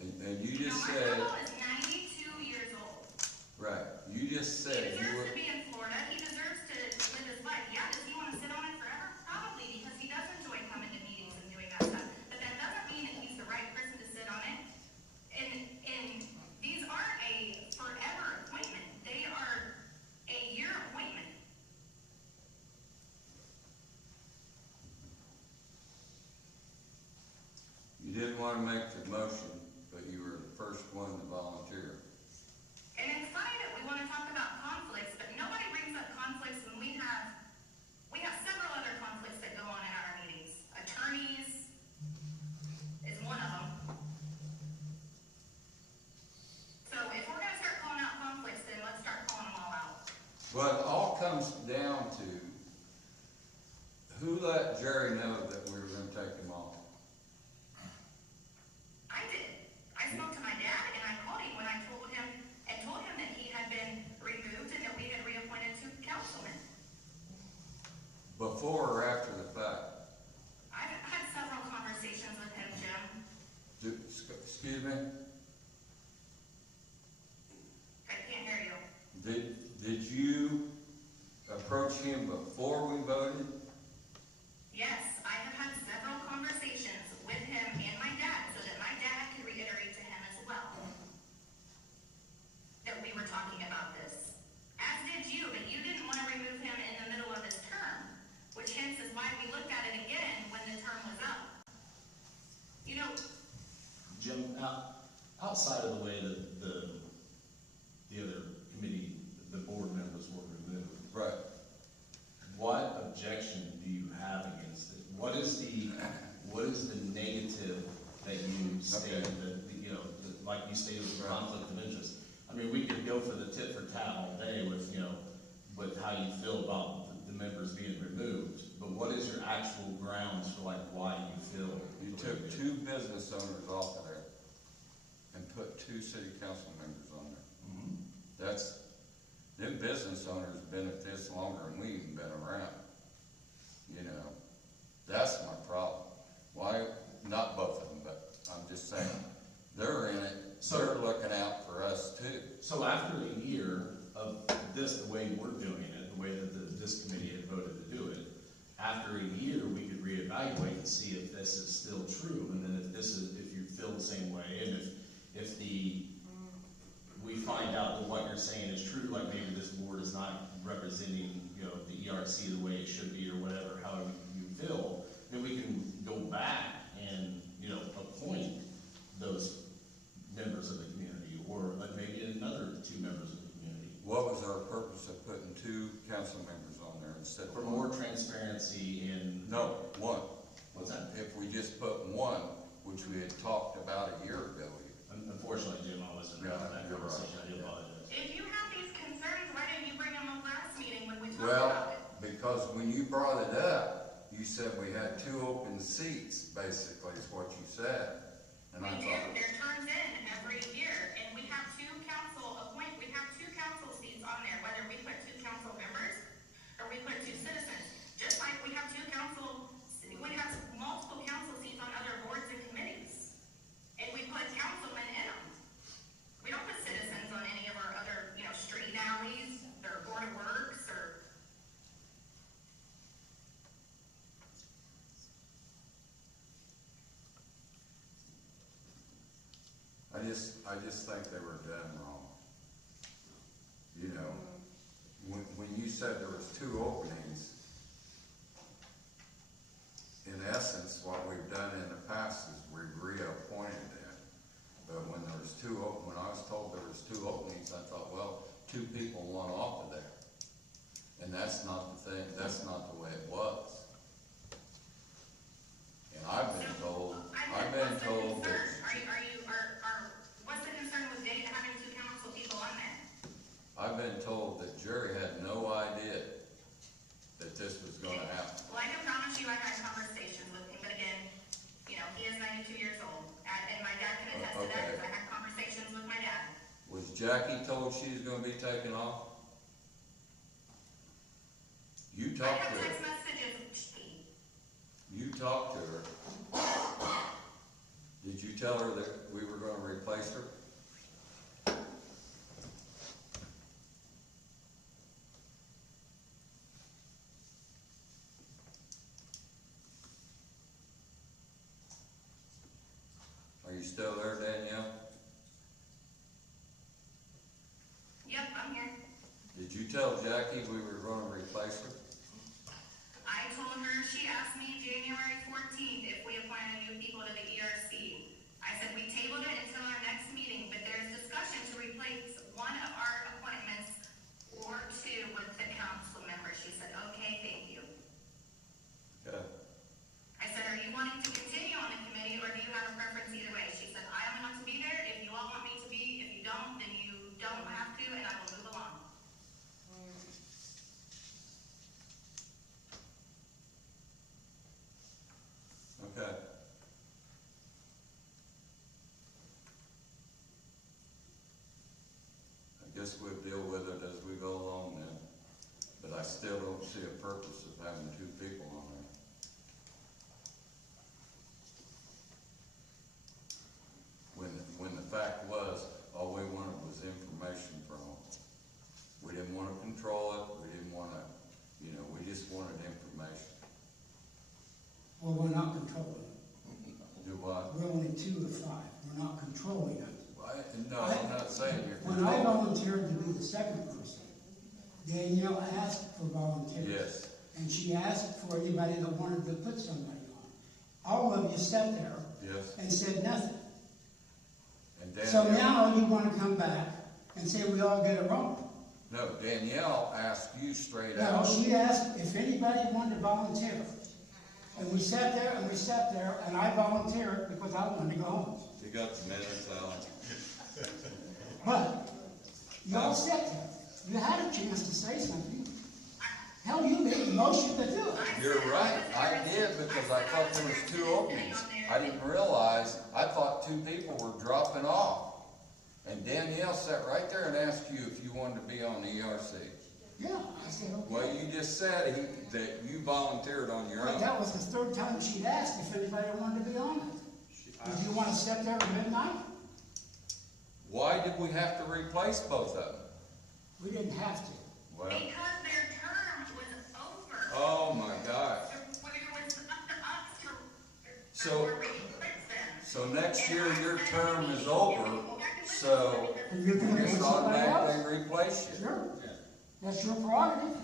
And you You know, just my said, uncle is 92 years old. right, you just He said you deserves were, to be in Florida. He deserves to live his life. Yeah, does he want to sit on it forever? Probably, because he does enjoy coming to meetings and doing that stuff. But that doesn't mean that he's the right person to sit on it. And these aren't a forever appointment. They are a year appointment. you didn't want to make the motion, but you were the first one to volunteer. And it's funny that we want to talk about conflicts, but nobody brings up conflicts when we have several other conflicts that go on in our meetings. Attorneys is one of them. So if we're gonna start calling out conflicts, then let's start calling them all out. But it all comes down to who let Jerry know that we were gonna take him off? Excuse me? I can't hear you. Did you approach him before we voted? Yes, I have had several conversations with him and my dad so that my dad could reiterate to him as well that we were talking about this. As did you, but you didn't want to remove him in the middle of his term, which hence is why we looked at it again when the term was up. You know, Jim, outside of the way that the other committee, the board members were removed. Right. What objection do you have against it? What is the negative that you stated that, you know, like you stated with conflict of interest? I mean, we could go for the tit for tat all day with, you know, with how you feel about the members being removed, but what is your actual grounds for like why you feel? You took 2 business owners off of there and put 2 city council members on there. Them business owners been at this longer than we even been around. You know, that's my problem. Why, not both of them, but I'm just saying, they're in it, so they're looking out for us too. So after a year of this, the way we're doing it, the way that this committee had voted to do it, after a year, we could reevaluate and see if this is still true, and then if you feel the same way, and if we find out that what you're saying is true, like maybe this board is not representing, you know, the ERC the way it should be, or whatever, however you feel, then we can go back and, you know, appoint those members of the community, or like maybe another 2 members of the community. What was our purpose of putting 2 council members on there instead of For more transparency and... No, 1. What's that? If we just put 1, which we had talked about a year ago. Unfortunately, Jim, I wasn't around for that conversation. I do apologize. if you have these concerns, why didn't you bring them up last meeting when we talked Well, about it? because when you brought it up, you said we had 2 open seats, basically, is what you said. And We I do, thought, there turns in every year, and we have 2 council seats on there, whether we put 2 council members or we put 2 citizens. Just like we have multiple council seats on other boards and committees. And we put councilmen in them. We don't put citizens on any of our other, you know, street alleys, or board of works, or. I just think they were done wrong. You know, when you said there was 2 openings, in essence, what we've done in the past is we've reappointed them. But when there was when I was told there was 2 openings, I thought, well, 2 people want off of there. And that's not the thing, that's not the way it was. And I've been told that. What's the concern with having 2 council people on there? I've been told that Jerry had no idea that this was gonna happen. Well, I can promise you I had conversations with him, but again, you know, he is 92 years old, and my dad can attest to that, because I had conversations with my dad. Was Jackie told she's gonna be taken off? You I talked have to her. text messages, You talked to her. Did you tell her that we were gonna replace her? Are you still there, Danielle? yep, I'm here. Did you tell Jackie we were gonna replace her? I told her, she asked me January 14th if we appointed new people to the ERC. I said we tabled it until our next meeting, but there's discussion to replace one of our appointments or 2 with the council member. She said, okay, thank you. Okay. I said, are you wanting to continue on the committee, or do you have a preference either way? She said, I want to be there if you all want me to be. If you don't, then you don't have to, and I will move along. Okay. I guess we'll deal with it as we go along then, but I still don't see a purpose of having 2 people on there. we're only 2 of 5. We're not controlling it. No, I'm not saying you're. When I volunteered to be the second person, Danielle asked for volunteers. Yes. And she asked for anybody that wanted to put somebody on. All of you sat there Yes. and said nothing. And So Danielle, now you want to come back and say we all get it wrong. no, Danielle asked you straight No, out. she asked if anybody wanted to volunteer. And we sat there and we sat there and I volunteered because I wanted to go home. You got the minutes, Alan. But you all sat there. You had a chance to say something. Hell, you made the motion to do it. You're right, I did, because I thought there was 2 openings. I didn't realize, I thought 2 people were dropping off. And Danielle sat right there and asked you if you wanted to be on the ERC. Yeah, I said, okay. Well, you just said that you volunteered on your But own. that was the 3rd time she'd asked if anybody wanted to be on it. Did you want to sit there at midnight? Why did we have to replace both of them? We didn't have to. Well, Because their term was over. oh my gosh. It was up to us to So, replace them. so next year your term is over, so And you can we put just somebody else. automatically replace you. Sure. That's your prerogative.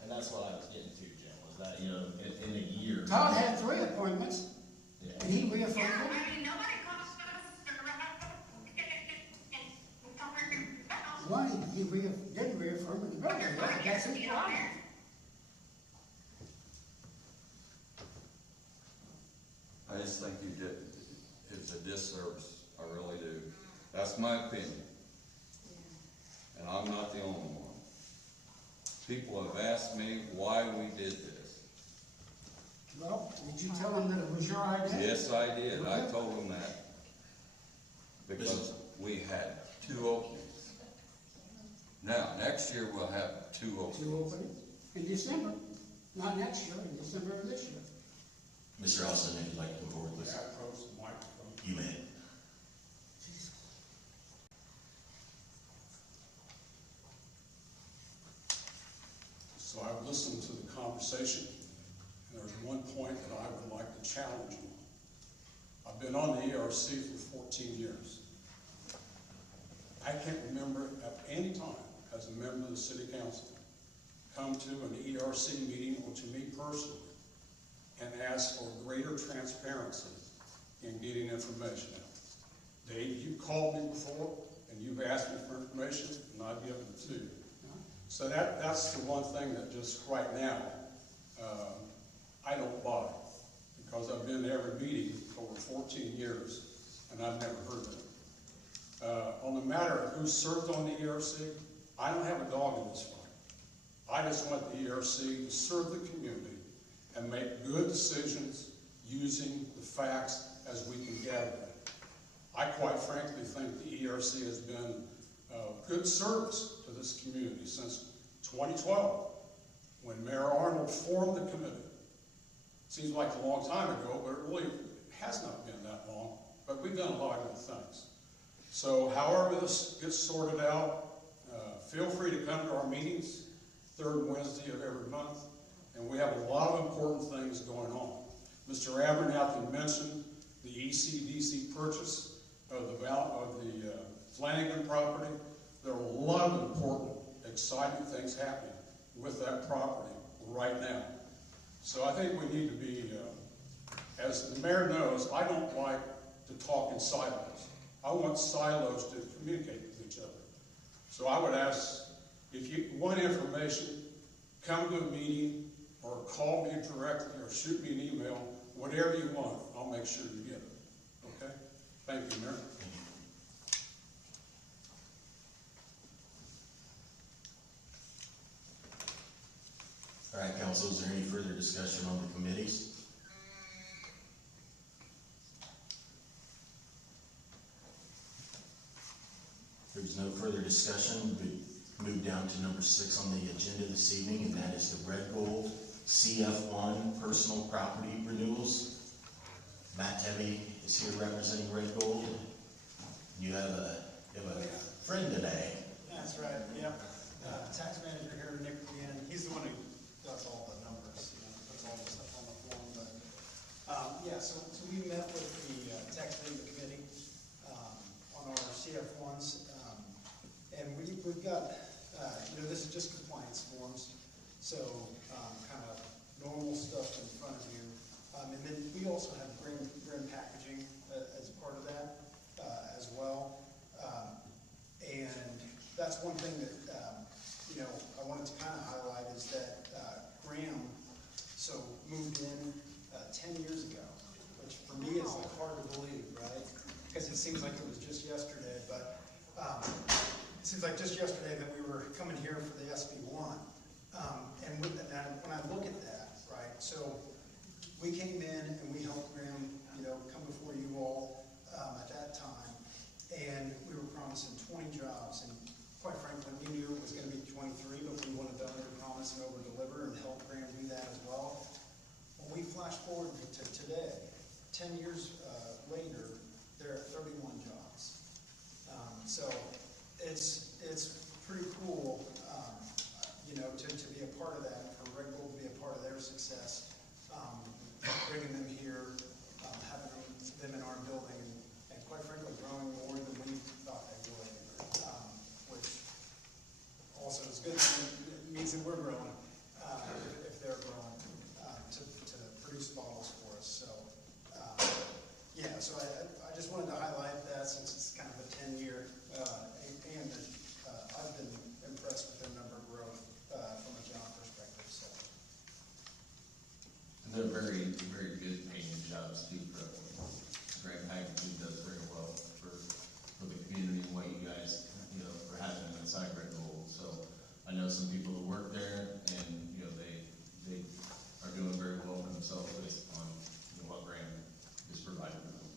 And that's what I was getting to, Jim, was that, you know, in a year. Todd had 3 appointments, Yeah. and he reaffirmed Yeah, it. I mean, nobody comes to us to One, he didn't reaffirm it, the very well, that's his problem. I just think you did, it's a disservice, I really do. That's my opinion. And I'm not the only one. People have asked me why we did this. Well, did you tell him that it was your idea? Yes, I did, I told them that. Because we had 2 openings. Now, next year we'll have 2 openings. 2 openings in December, not next year, in December of this year. Mr. Allison, if you'd like to come forward, please. You may. So I've listened to the conversation, and there's one point that I would like to challenge you on. I've been on the ERC for 14 years. I can't remember at any time, as a member of the city council, come to an ERC meeting or to me personally and ask for greater transparency in getting information out. Dave, you called me before and you've asked me for information and I've given it to you. So that's the one thing that just right now, I don't buy, because I've been to every meeting over 14 years and I've never heard that. On the matter of who served on the ERC, I don't have a dog in this fight. I just want the ERC to serve the community and make good decisions using the facts as we can gather them. I quite frankly think the ERC has been good service to this community since 2012, when Mayor Arnold formed the committee. Seems like a long time ago, but it really has not been that long, but we've done a lot of good things. So however this gets sorted out, feel free to come to our meetings, 3rd Wednesday of every month, and we have a lot of important things going on. Mr. Abernathy mentioned the ECDC purchase of the Flanagan property. There are a lot of important, exciting things happening with that property right now. So I think we need to be, as the mayor knows, I don't like to talk in silos. I want silos to communicate with each other. So I would ask, if you want information, come to a meeting or call me directly or shoot me an email, whatever you want, I'll make sure you get it. Okay? Thank you, Mayor. All right, council, is there any further discussion on the committees? If there's no further discussion, we move down to number 6 on the agenda this evening, and that is the Red Gold CF1 personal property renewals. Matt Tebby is here representing Red Gold. You have a friend today. That's right, yep. Tax manager here, Nick, again, he's the one who does all the numbers, puts all the stuff on the form, but, So we met with the tax levy committee, on our CF1s, and we've got, this is just compliance forms, so, kind of normal stuff in front of you. And then we also have grim packaging as part of that, as well. And that's one thing that, I wanted to kind of highlight is that, Graham, moved in, 10 years ago, which for me is like hard to believe, right? Because it seems like it was just yesterday, but, it seems like just yesterday that we were coming here for the SB1. And when I look at that, right, so we came in and we helped Graham, come before you all, at that time, and we were promising 20 jobs, and quite frankly, we knew it was gonna be 23, but we wanted to under-promise and over-deliver and help Graham do that as well. When we flash forward to today, 10 years later, they're at 31 jobs. So it's pretty cool, to be a part of that, for Red Gold to be a part of their success, bringing them here, having them in our building, and quite frankly, growing more than we thought they would, which also is good. It means that we're growing, if they're growing, to produce bottles for us. So, so I just wanted to highlight that since it's kind of a 10-year, and I've been impressed with their number growth from a job perspective. So. And they're very, very good paying jobs too. Graham Packaging does very well for the community and what you guys, for having them inside Red Gold. So I know some people who work there, and they are doing very well for themselves based on what Graham is providing for them.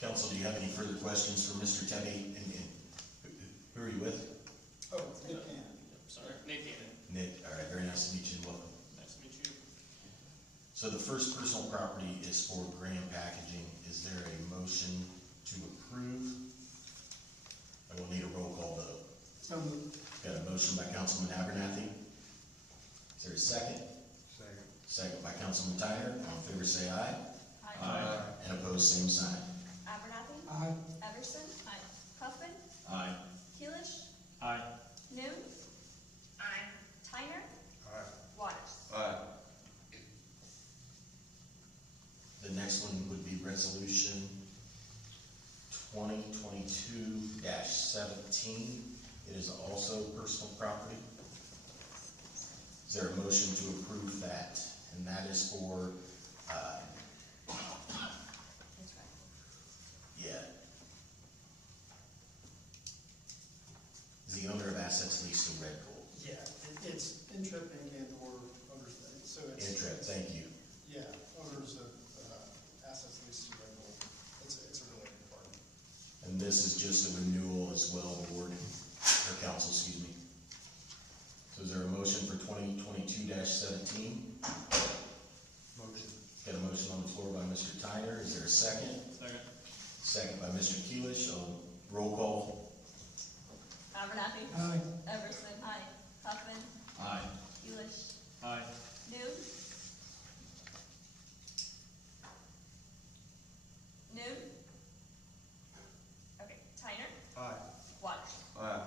Council, do you have any further questions for Mr. Tebby? And who are you with? Oh, Nick Cannon. Sorry, Nick Cannon. Nick, all right, very nice to meet you, and welcome. Nice to meet you. So the first personal property is for Graham Packaging. Is there a motion to approve? I will need a roll call vote. So moved. Got a motion by Councilman Abernathy. Is there a second? Second. Second by Councilman Tyner. All in favor say aye. Aye. And opposed, same sign. Abernathy? Aye. Everson? Aye. Huffman? Aye. Keelish? Aye. Noon? Aye. Tyner? Aye. Waters? Aye. The next one would be resolution 2022-17. It is also personal property. Is there a motion to approve that? And that is for, That's right. is the owner of assets leased to Red Gold. Yeah, it's Intrep Inc. and or owners, so it's. Intrep, thank you. Yeah, owners of assets leased to Red Gold. It's a related party. And this is just a renewal as well, board, or council, excuse me. So is there a motion for 2022-17? Motion. Got a motion on the floor by Mr. Tyner. Is there a second? Second. Second by Mr. Keelish. Roll call. Abernathy? Aye. Everson? Aye. Huffman? Aye. Keelish? Aye. Noon? Noon? Okay, Tyner? Aye. Waters? Aye.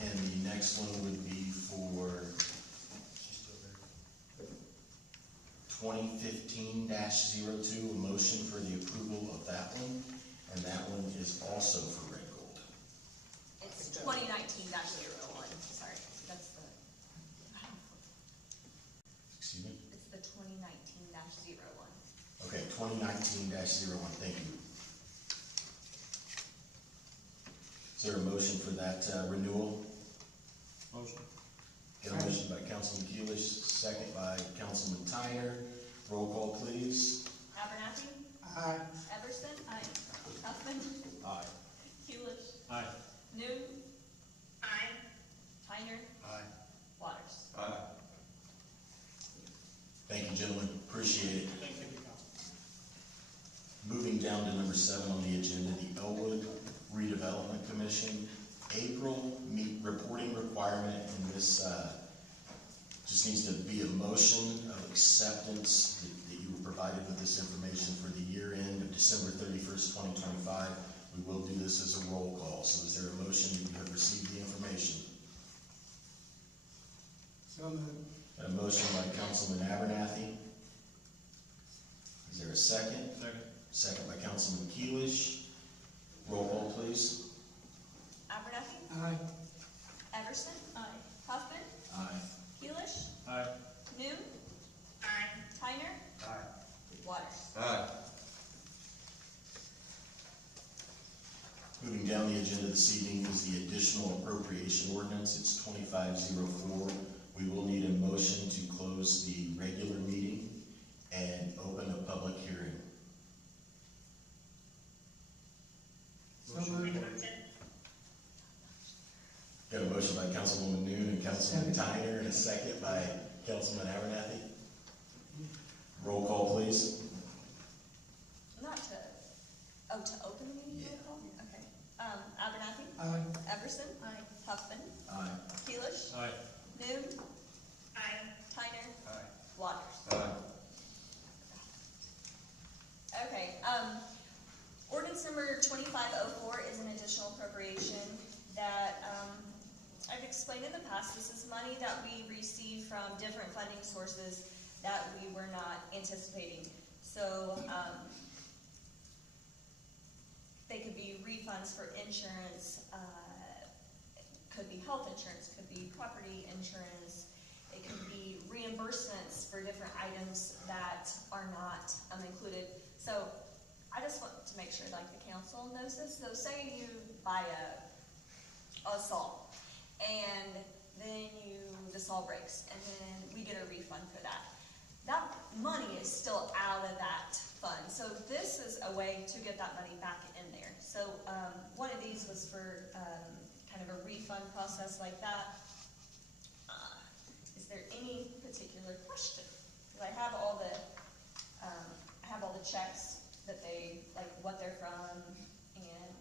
And the next one would be for 2015-02, a motion for the approval of that one. And that one is also for Red Gold. It's 2019-01, sorry, that's the, Excuse me? it's the 2019-01. Okay, 2019-01, thank you. Is there a motion for that renewal? Motion. Got a motion by Councilman Keelish, second by Councilman Tyner. Roll call, please. Abernathy? Aye. Everson? Aye. Huffman? Aye. Keelish? Aye. Noon? Aye. Tyner? Aye. Waters? Aye. Thank you, gentlemen. Appreciate it. Thank you. number 7 on the agenda, the Elwood Redevelopment Commission, April reporting requirement, and this just needs to be a motion of acceptance that you were provided with this information for the year end of December 31st, 2025. We will do this as a roll call. So is there a motion that you have received the information? So moved. Got a motion by Councilman Abernathy. Is there a second? Second. Second by Councilman Keelish. Roll call, please. Abernathy? Aye. Everson? Aye. Huffman? Aye. Keelish? Aye. Noon? Aye. Tyner? Aye. Waters? Aye. Moving down the agenda this evening is the additional appropriation ordinance. It's 2504. We will need a motion to close the regular meeting and open a public hearing. So moved. Got a motion by Councilwoman Noon and Councilman Tyner, and a second by Councilman Abernathy. Roll call, please. Not to, to open the meeting, roll call? Okay. Abernathy? Aye. Everson? Aye. Huffman? Aye. Keelish? Aye. Noon? Aye. Tyner? Aye. Waters? Aye. Okay, ordinance number 2504 is an additional appropriation that, I've explained in the past. This is money that we receive from different funding sources that we were not anticipating. So, they could be refunds for insurance, could be health insurance, could be property insurance. It could be reimbursements for different items that are not included. So I just want to make sure like the council knows this. So say you buy a saw and then the saw breaks and then we get a refund for that. That money is still out of that fund. So this is a way to get that money back in there. So one of these was for kind of a refund process like that. Is there any particular question? Because I have all the checks that they, like what they're from, and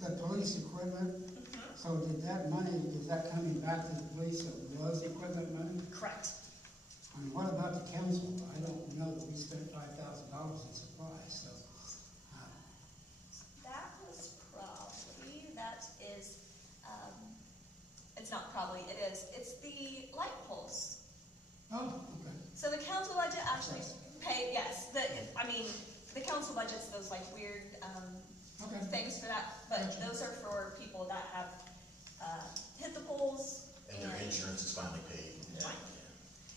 The police equipment, so did that money, is that coming back to the police, so it was equipment money? correct. I mean, what about the council? I don't know that we spent $5,000 in supplies, so. That was probably, it's not probably, it is. It's the light poles. Oh, okay. So the council budget actually yes, the council budget's those like weird, Okay. things for that, but Gotcha. those are for people that have, hit the poles. And their insurance is finally paid. Fine.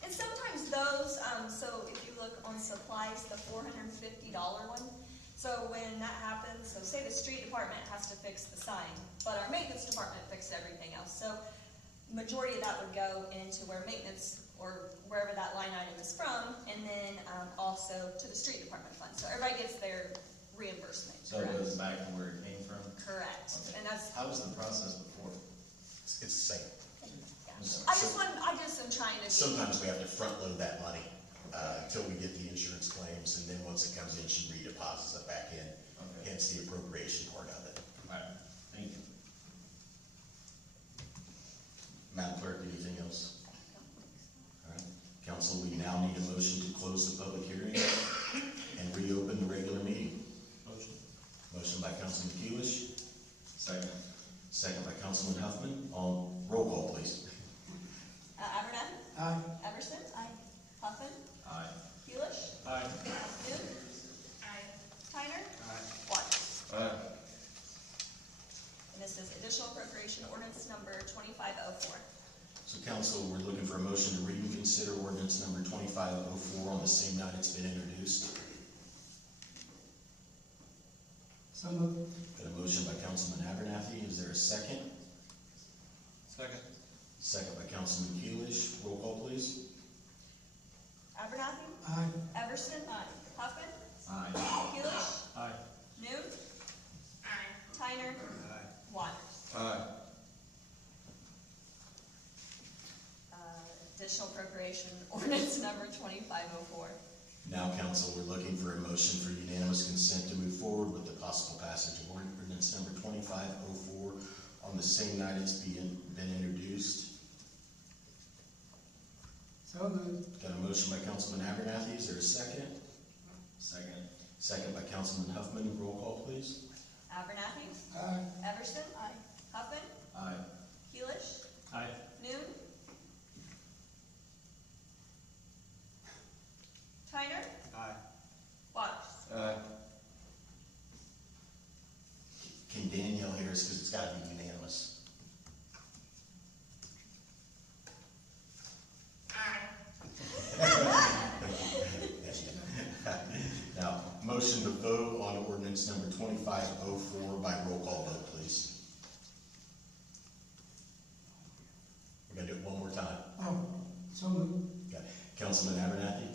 And sometimes those, so if you look on supplies, the $450 one, so when that happens, so say the street department has to fix the sign, but our maintenance department fixed everything else. So majority of that would go into where maintenance, or wherever that line item is from, and then also to the street department fund. So everybody gets their reimbursement. So it goes back to where it came from? Correct. Okay. And that's, How was the process before? It's the same. yeah. I just am trying to be. Sometimes we have to front load that money until we get the insurance claims, and then once it comes in, she redeposits it back in. Okay. Hence the appropriation part of it. All right, thank you. Madam Clerk, anything else? All right. Council, we now need a motion to close the public hearing and reopen the regular meeting. Motion. Motion by Councilman Keelish, Second. second by Councilman Huffman. On roll call, please. Abernathy? Aye. Everson? Aye. Huffman? Aye. Keelish? Aye. Noon? Aye. Tyner? Aye. Waters? Aye. And this is additional appropriation ordinance number 2504. So council, we're looking for a motion to reconsider ordinance number 2504 on the same night it's been introduced. So moved. Got a motion by Councilman Abernathy. Is there a second? Second. Second by Councilman Keelish. Roll call, please. Abernathy? Aye. Everson? Aye. Huffman? Aye. Keelish? Aye. Noon? Aye. Tyner? Aye. Waters? Aye. Additional appropriation ordinance number 2504. Now, council, we're looking for a motion for unanimous consent to move forward with the possible passage of ordinance number 2504 on the same night it's been introduced. So moved. Got a motion by Councilman Abernathy, is there a second? Second. Second by Councilman Huffman, roll call please. Abernathy? Aye. Everson? Aye. Huffman? Aye. Keelish? Aye. Noon? Tyner? Aye. Waters? Aye. Can Danielle hear us, because it's gotta be unanimous? Now, motion to vote on ordinance number 2504 by roll call vote, please. We're gonna do it one more time. Oh, so moved. Got Councilman Abernathy,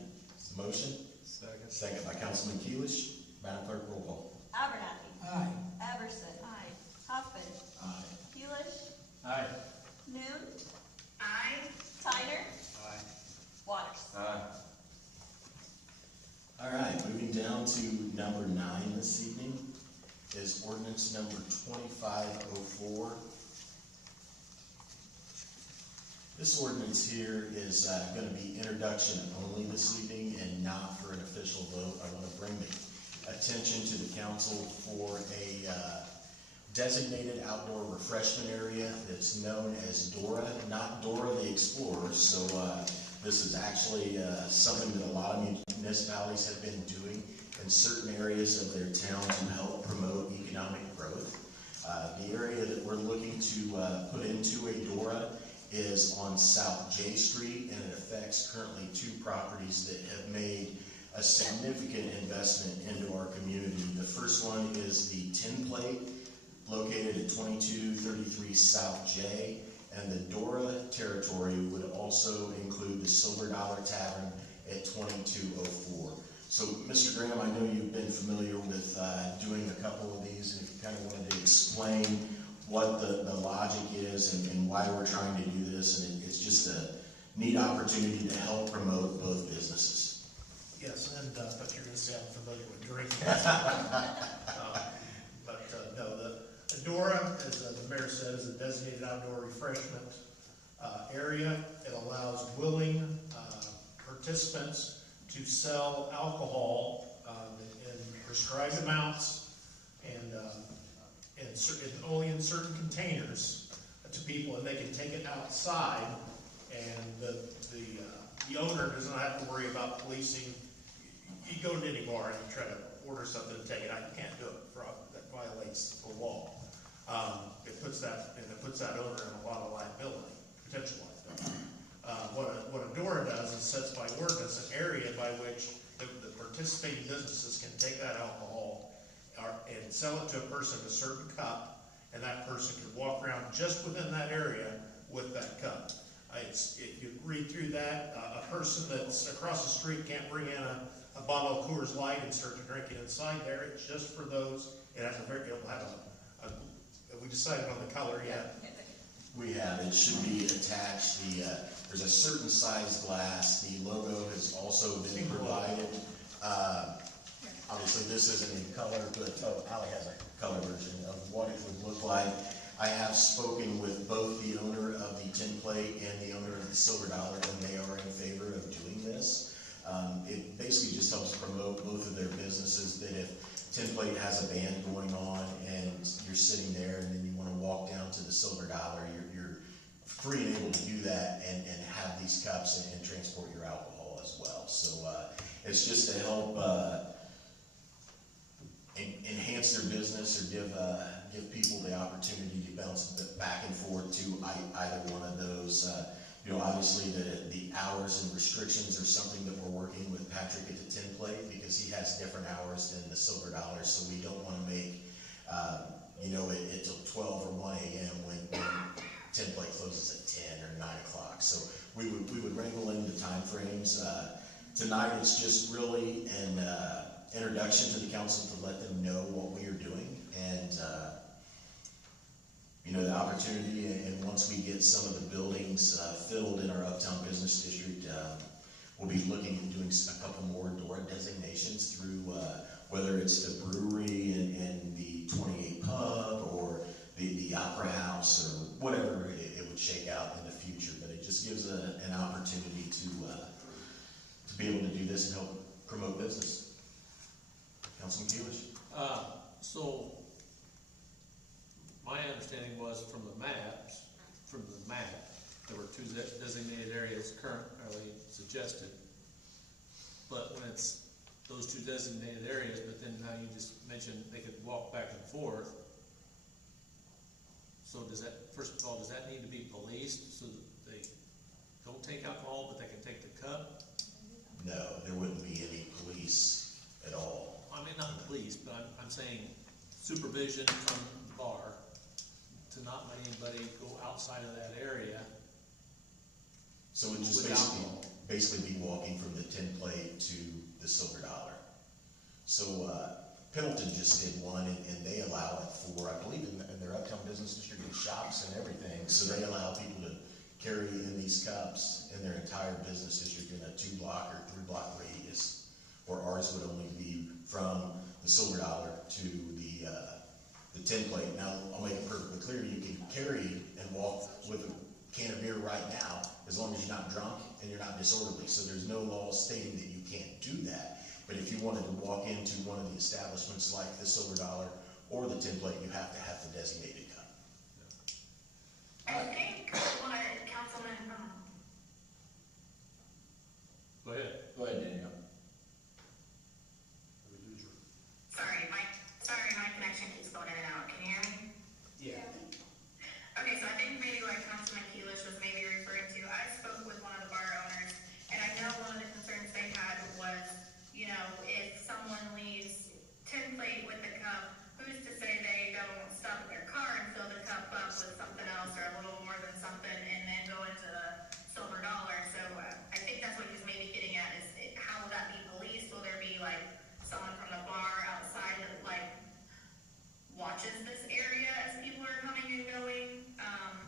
motion? Second. Second by Councilman Keelish. Madam Clerk, roll call. Abernathy? Aye. Everson? Aye. Huffman? Aye. Keelish? Aye. Noon? Aye. Tyner? Aye. Waters? Aye. All right, moving down to number 9 this evening is ordinance number 2504. This ordinance here is going to be introduction only this evening and not for an official vote. I want to bring the attention to the council for a designated outdoor refreshment area that's known as Dora, not Dora the Explorer. So this is actually something that a lot of municipalities have been doing in certain areas of their town to help promote economic growth. The area that we're looking to put into a Dora is on South J Street, and it affects currently 2 properties that have made a significant investment into our community. The first one is the Tin Plate, located at 2233 South J, and the Dora territory would also include the Silver Dollar Tavern at 2204. So, Mr. Graham, I know you've been familiar with doing a couple of these, and if you kind of wanted to explain what the logic is and why we're trying to do this, and it's just a neat opportunity to help promote both businesses. Yes, and, but you're gonna say I'm familiar with drinking. No, the Dora, as the mayor said, is a designated outdoor refreshment area. It allows willing participants to sell alcohol in prescribed amounts and only in certain containers to people, and they can take it outside, and the owner does not have to worry about policing. You go to any bar and you try to order something and take it out, you can't do it. That violates the law. It puts that owner in a lot of liability, potential liability. What a DORA does is sets by ordinance an area by which the participating businesses can take that alcohol and sell it to a person in a certain cup, and that person can walk around just within that area with that cup. If you read through that, a person that's across the street can't bring in a bottle of Coors Light and start to drink it inside there. It's just for those. It'll have we decided on the color yet? We have. It should be attached. There's a certain size glass. The logo has also been provided. Obviously, this isn't in color, but Ali has a color version of what it would look like. I have spoken with both the owner of the Tin Plate and the owner of the Silver Dollar, and they are in favor of doing this. It basically just helps promote both of their businesses, that if Tin Plate has a band going on and you're sitting there and then you want to walk down to the Silver Dollar, you're free and able to do that and have these cups and transport your alcohol as well. So it's just to help enhance their business or give people the opportunity to bounce back and forth to either one of those. Obviously the hours and restrictions are something that we're working with Patrick at the Tin Plate, because he has different hours than the Silver Dollar, so we don't want to make it till 12 or 1 a.m. when Tin Plate closes at 10 or 9 o'clock. So we would wrangle in the time frames. Tonight it's just really an introduction to the council to let them know what we are doing, and the opportunity, and once we get some of the buildings filled in our Uptown Business District, We'll be looking at doing a couple more door designations through, whether it's the brewery and the 28 pub or the Opera House or whatever it would shake out in the future. But it just gives an opportunity to be able to do this and help promote business. Councilman Keelish? So, my understanding was from the map, there were 2 designated areas currently suggested. But when it's those 2 designated areas, but then now you just mentioned they could walk back and forth. So does that, first of all, does that need to be policed so that they don't take alcohol, but they can take the cup? No, there wouldn't be any police at all. I mean, not police, but I'm saying supervision from the bar to not let anybody go outside of that area. So it would just basically be walking from the Tin Plate to the Silver Dollar. So Pendleton just did one, and they allow it for, I believe, in their Uptown Business District, and shops and everything. So they allow people to carry in these cups in their entire business district in a 2-block or 3-block radius, where ours would only be from the Silver Dollar to the Tin Plate. Now, I'll make it perfectly clear, you can carry and walk with a can of beer right now, as long as you're not drunk and you're not disorderly. So there's no law stating that you can't do that. But if you wanted to walk into one of the establishments like the Silver Dollar or the Tin Plate, you have to have the designated cup. I think what Councilman, Go ahead. Go ahead, Danielle. sorry, my connection keeps going in and out. Can you hear me? Yeah. Okay, so I think maybe what Councilman Keelish was maybe referring to, I spoke with one of the bar owners, and I know one of the concerns they had was, you know, if someone leaves Tin Plate with the cup, who's to say they don't stop at their car and fill the cup up with something else or a little more than something and then go into the Silver Dollar? So I think that's what he's maybe getting at is how will that be policed? Will there be like someone from the bar outside that like watches this area as people are coming and going?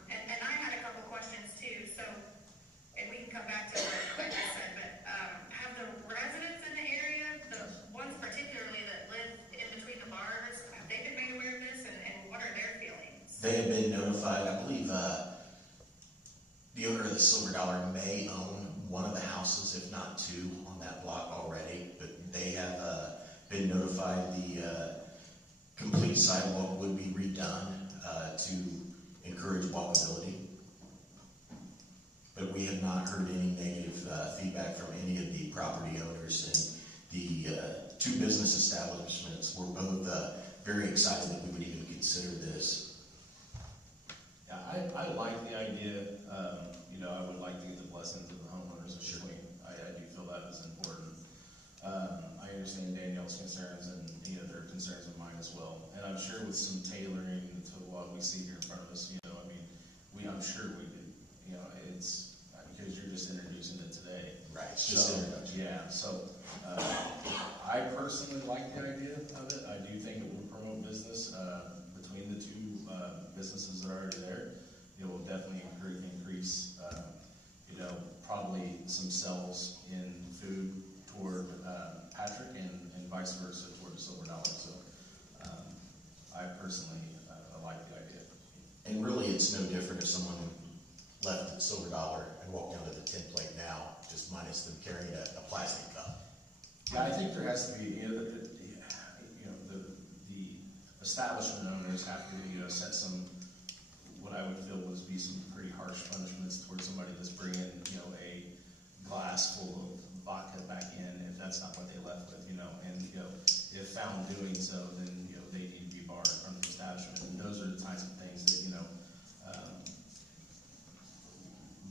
And I had a couple questions too, so, and we can come back to what I just said, but have the residents in the area, the ones particularly that live in between the bars, have they been made aware of this, and what are their feelings? They have been notified. I believe the owner of the Silver Dollar may own one of the houses, if not 2, on that block already, but they have been notified the complete sidewalk would be redone to encourage walkability. But we have not heard any negative feedback from any of the property owners, and the 2 business establishments were both very excited that we would even consider this. Yeah, I like the idea. I would like to get the blessings of the homeowners of Shirley. I do feel that is important. I understand Danielle's concerns, and their concerns are mine as well. And I'm sure with some tailoring to what we see here in front of us, I'm sure we could, it's because you're just introducing it today. Right. So, yeah. So I personally like the idea of it. I do think it will promote business between the 2 businesses that are already there. It will definitely increase, probably some sales in food toward Patrick and vice versa toward the Silver Dollar. So I personally like the idea. And really, it's no different if someone left the Silver Dollar and walked down to the Tin Plate now, just minus them carrying a plastic cup. Yeah, I think there has to be, the establishment owners have to, set some, what I would feel would be some pretty harsh punishments towards somebody that's bringing, a glass full of vodka back in, if that's not what they left with, and, if found doing so, then, they need to be barred from the establishment. And those are the types of things that,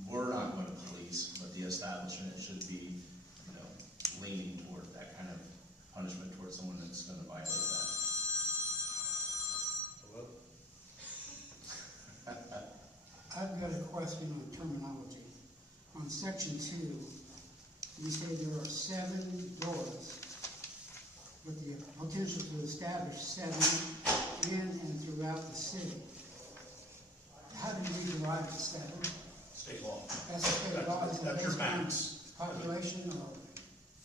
we're not going to police, but the establishment should be, leaning toward that kind of punishment towards someone that's going to violate that. I've got a question on terminology. On section 2, you say there are 7 doors with the potential to establish 7 in and throughout the city. How do we derive the 7? State law. That's the state law. That's your max. population or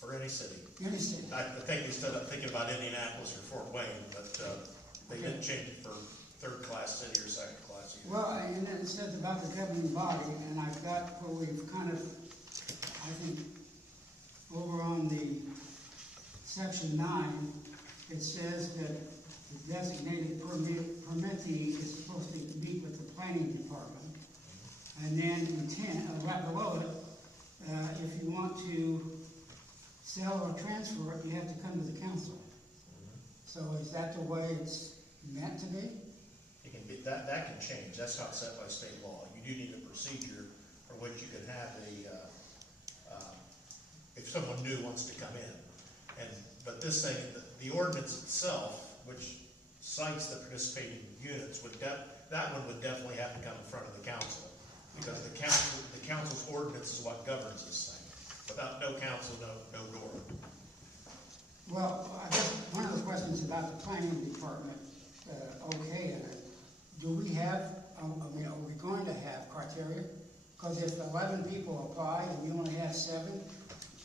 For any city. any city? I think we stood up thinking about Indianapolis or Fort Wayne, but, they didn't change it for third-class city or second-class either. Well, and it says about the governing body, and I've got where we've kind of, I think, over on the section 9, it says that the designated permittee is supposed to meet with the planning department. And then in 10, right below it, if you want to sell or transfer it, you have to come to the council. So is that the way it's meant to be? It can be, that can change, that's not set by state law. You do need a procedure for which you can have if someone new wants to come in. But this thing, the ordinance itself, which cites the participating units, that one would definitely have to come in front of the council. Because the council's ordinance is what governs this thing. Without no council, no door. Well, I guess one of the questions about the planning department, okay, do we have, are we going to have criteria? Because if 11 people apply and you only have 7,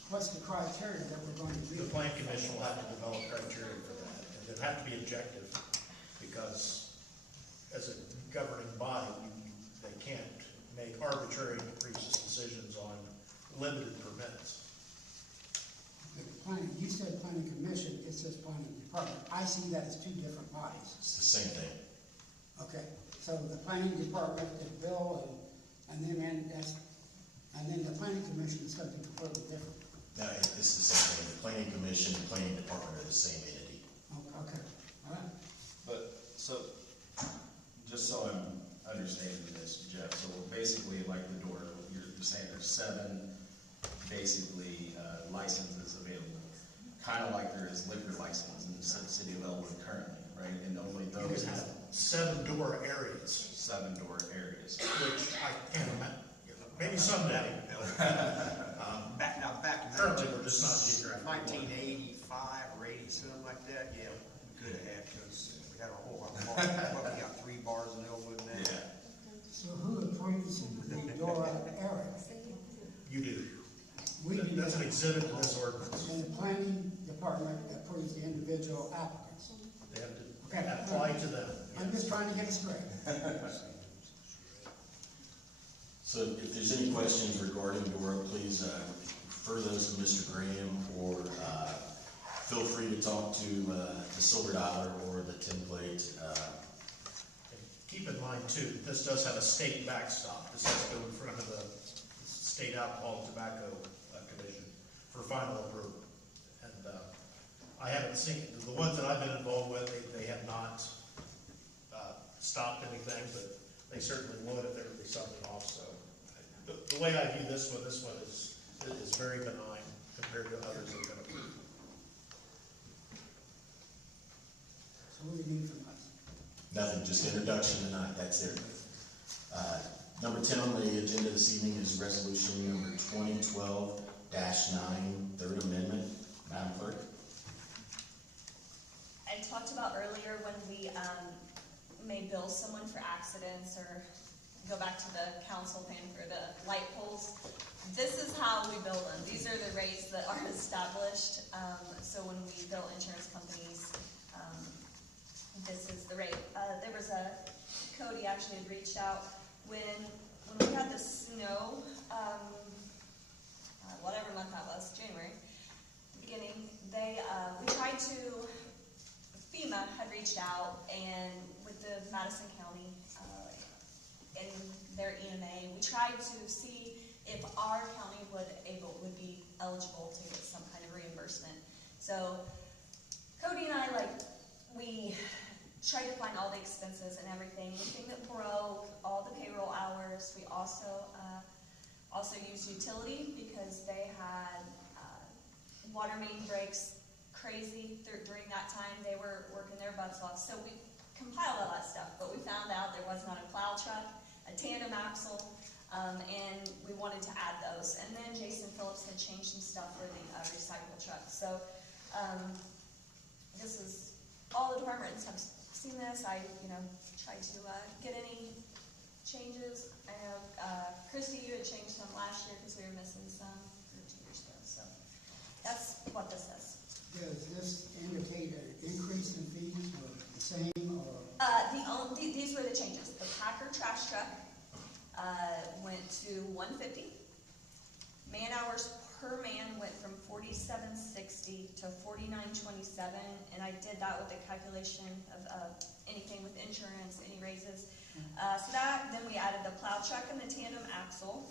what's the criteria that we're going to do? The plan commission will have to develop criteria for that, and it'll have to be objective, because as a governing body, they can't make arbitrary and capricious decisions on limited permits. You said planning commission, it says planning department. I see that as two different bodies. It's the same thing. Okay, so the planning department is Bill, and then the planning commission is something completely different. No, it's the same thing. The planning commission and planning department are the same entity. Okay, all right. But, so, just so I'm understanding this, Jeff, so basically, like the door, you're saying there's 7, basically, licenses available. Kind of like there is liquor license in the city of Elwood currently, right? And only those You have 7 door areas. 7 door areas. Which I can't imagine, maybe someday. Back in Currently, we're just not geographically. 1985 or 80, something like that, yeah, we could have had, because we had a whole lot of bars. But we got 3 bars in Elwood now. Yeah. So who approves the door area? You do. We do. That's an exhibit to this ordinance. And the planning department approves the individual applicants. They have Okay. to apply to them. I'm just trying to get it straight. So if there's any questions regarding DORA, please refer those to Mr. Graham, or feel free to talk to the Silver Dollar or the Template. Keep in mind too, this does have a state backstop. This has to go in front of the State Alcohol and Tobacco Commission for final approval. And I haven't seen, the ones that I've been involved with, they have not stopped anything, but they certainly would if there would be something off. So the way I view this one is very benign compared to others that have been approved. So what do you need from us? Nothing, just introduction tonight, that's it. Number 10 on the agenda this evening is resolution number 2012-9, third amendment. Madam Clerk. I talked about earlier when we may bill someone for accidents, or go back to the council thing for the light poles. This is how we bill them. These are the rates that are established. So when we bill insurance companies, this is the rate. There was Cody actually had reached out when we had the snow, whatever month that was, January, beginning, we tried to, FEMA had reached out, and with the Madison County, in their EMA, we tried to see if our county would be eligible to get some kind of reimbursement. So Cody and I, we tried to find all the expenses and everything that broke, all the payroll hours. We also used utility, because they had water main breaks crazy during that time. They were working their butts off. So we compiled all that stuff, but we found out there was not a plow truck, a tandem axle, and we wanted to add those. And then Jason Phillips had changed some stuff for the recycle truck. So this is, all the departments have seen this. I tried to get any changes. I know Christy, you had changed some last year because we were missing some. that's what this says. Does this indicate an increase in fees or the same or? These were the changes. The Packer trash truck, went to $150. Man hours per man went from $47.60 to $49.27, and I did that with the calculation of anything with insurance, any raises. So that, then we added the plow truck and the tandem axle.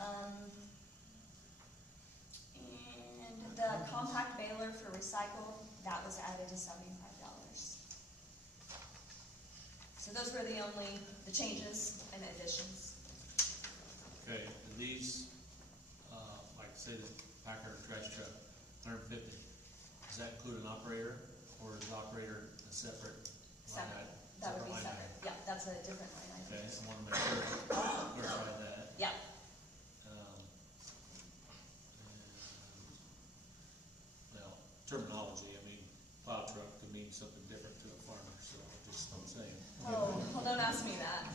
And the compact baler for recycle, that was added to $75. So those were the changes and additions. Okay, and these, like say the Packer trash truck, 150, does that include an operator, or is the operator a separate line item? That would be line separate. item? Yeah, that's a different line item. Okay, I want to make sure, clarify that. Yeah. Now, terminology, I mean, plow truck could mean something different to a farmer, so just I'm saying. Oh, well, don't ask me that.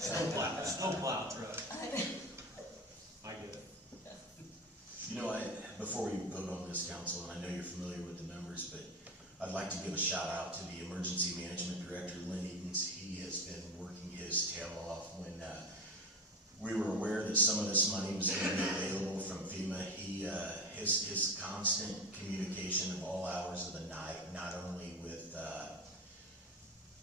Snowplow truck. I get it. You know, before we vote on this, council, and I know you're familiar with the numbers, but I'd like to give a shout out to the Emergency Management Director, Lynn Edens. He has been working his tail off when we were aware that some of this money was going to be available from FEMA. His constant communication of all hours of the night, not only with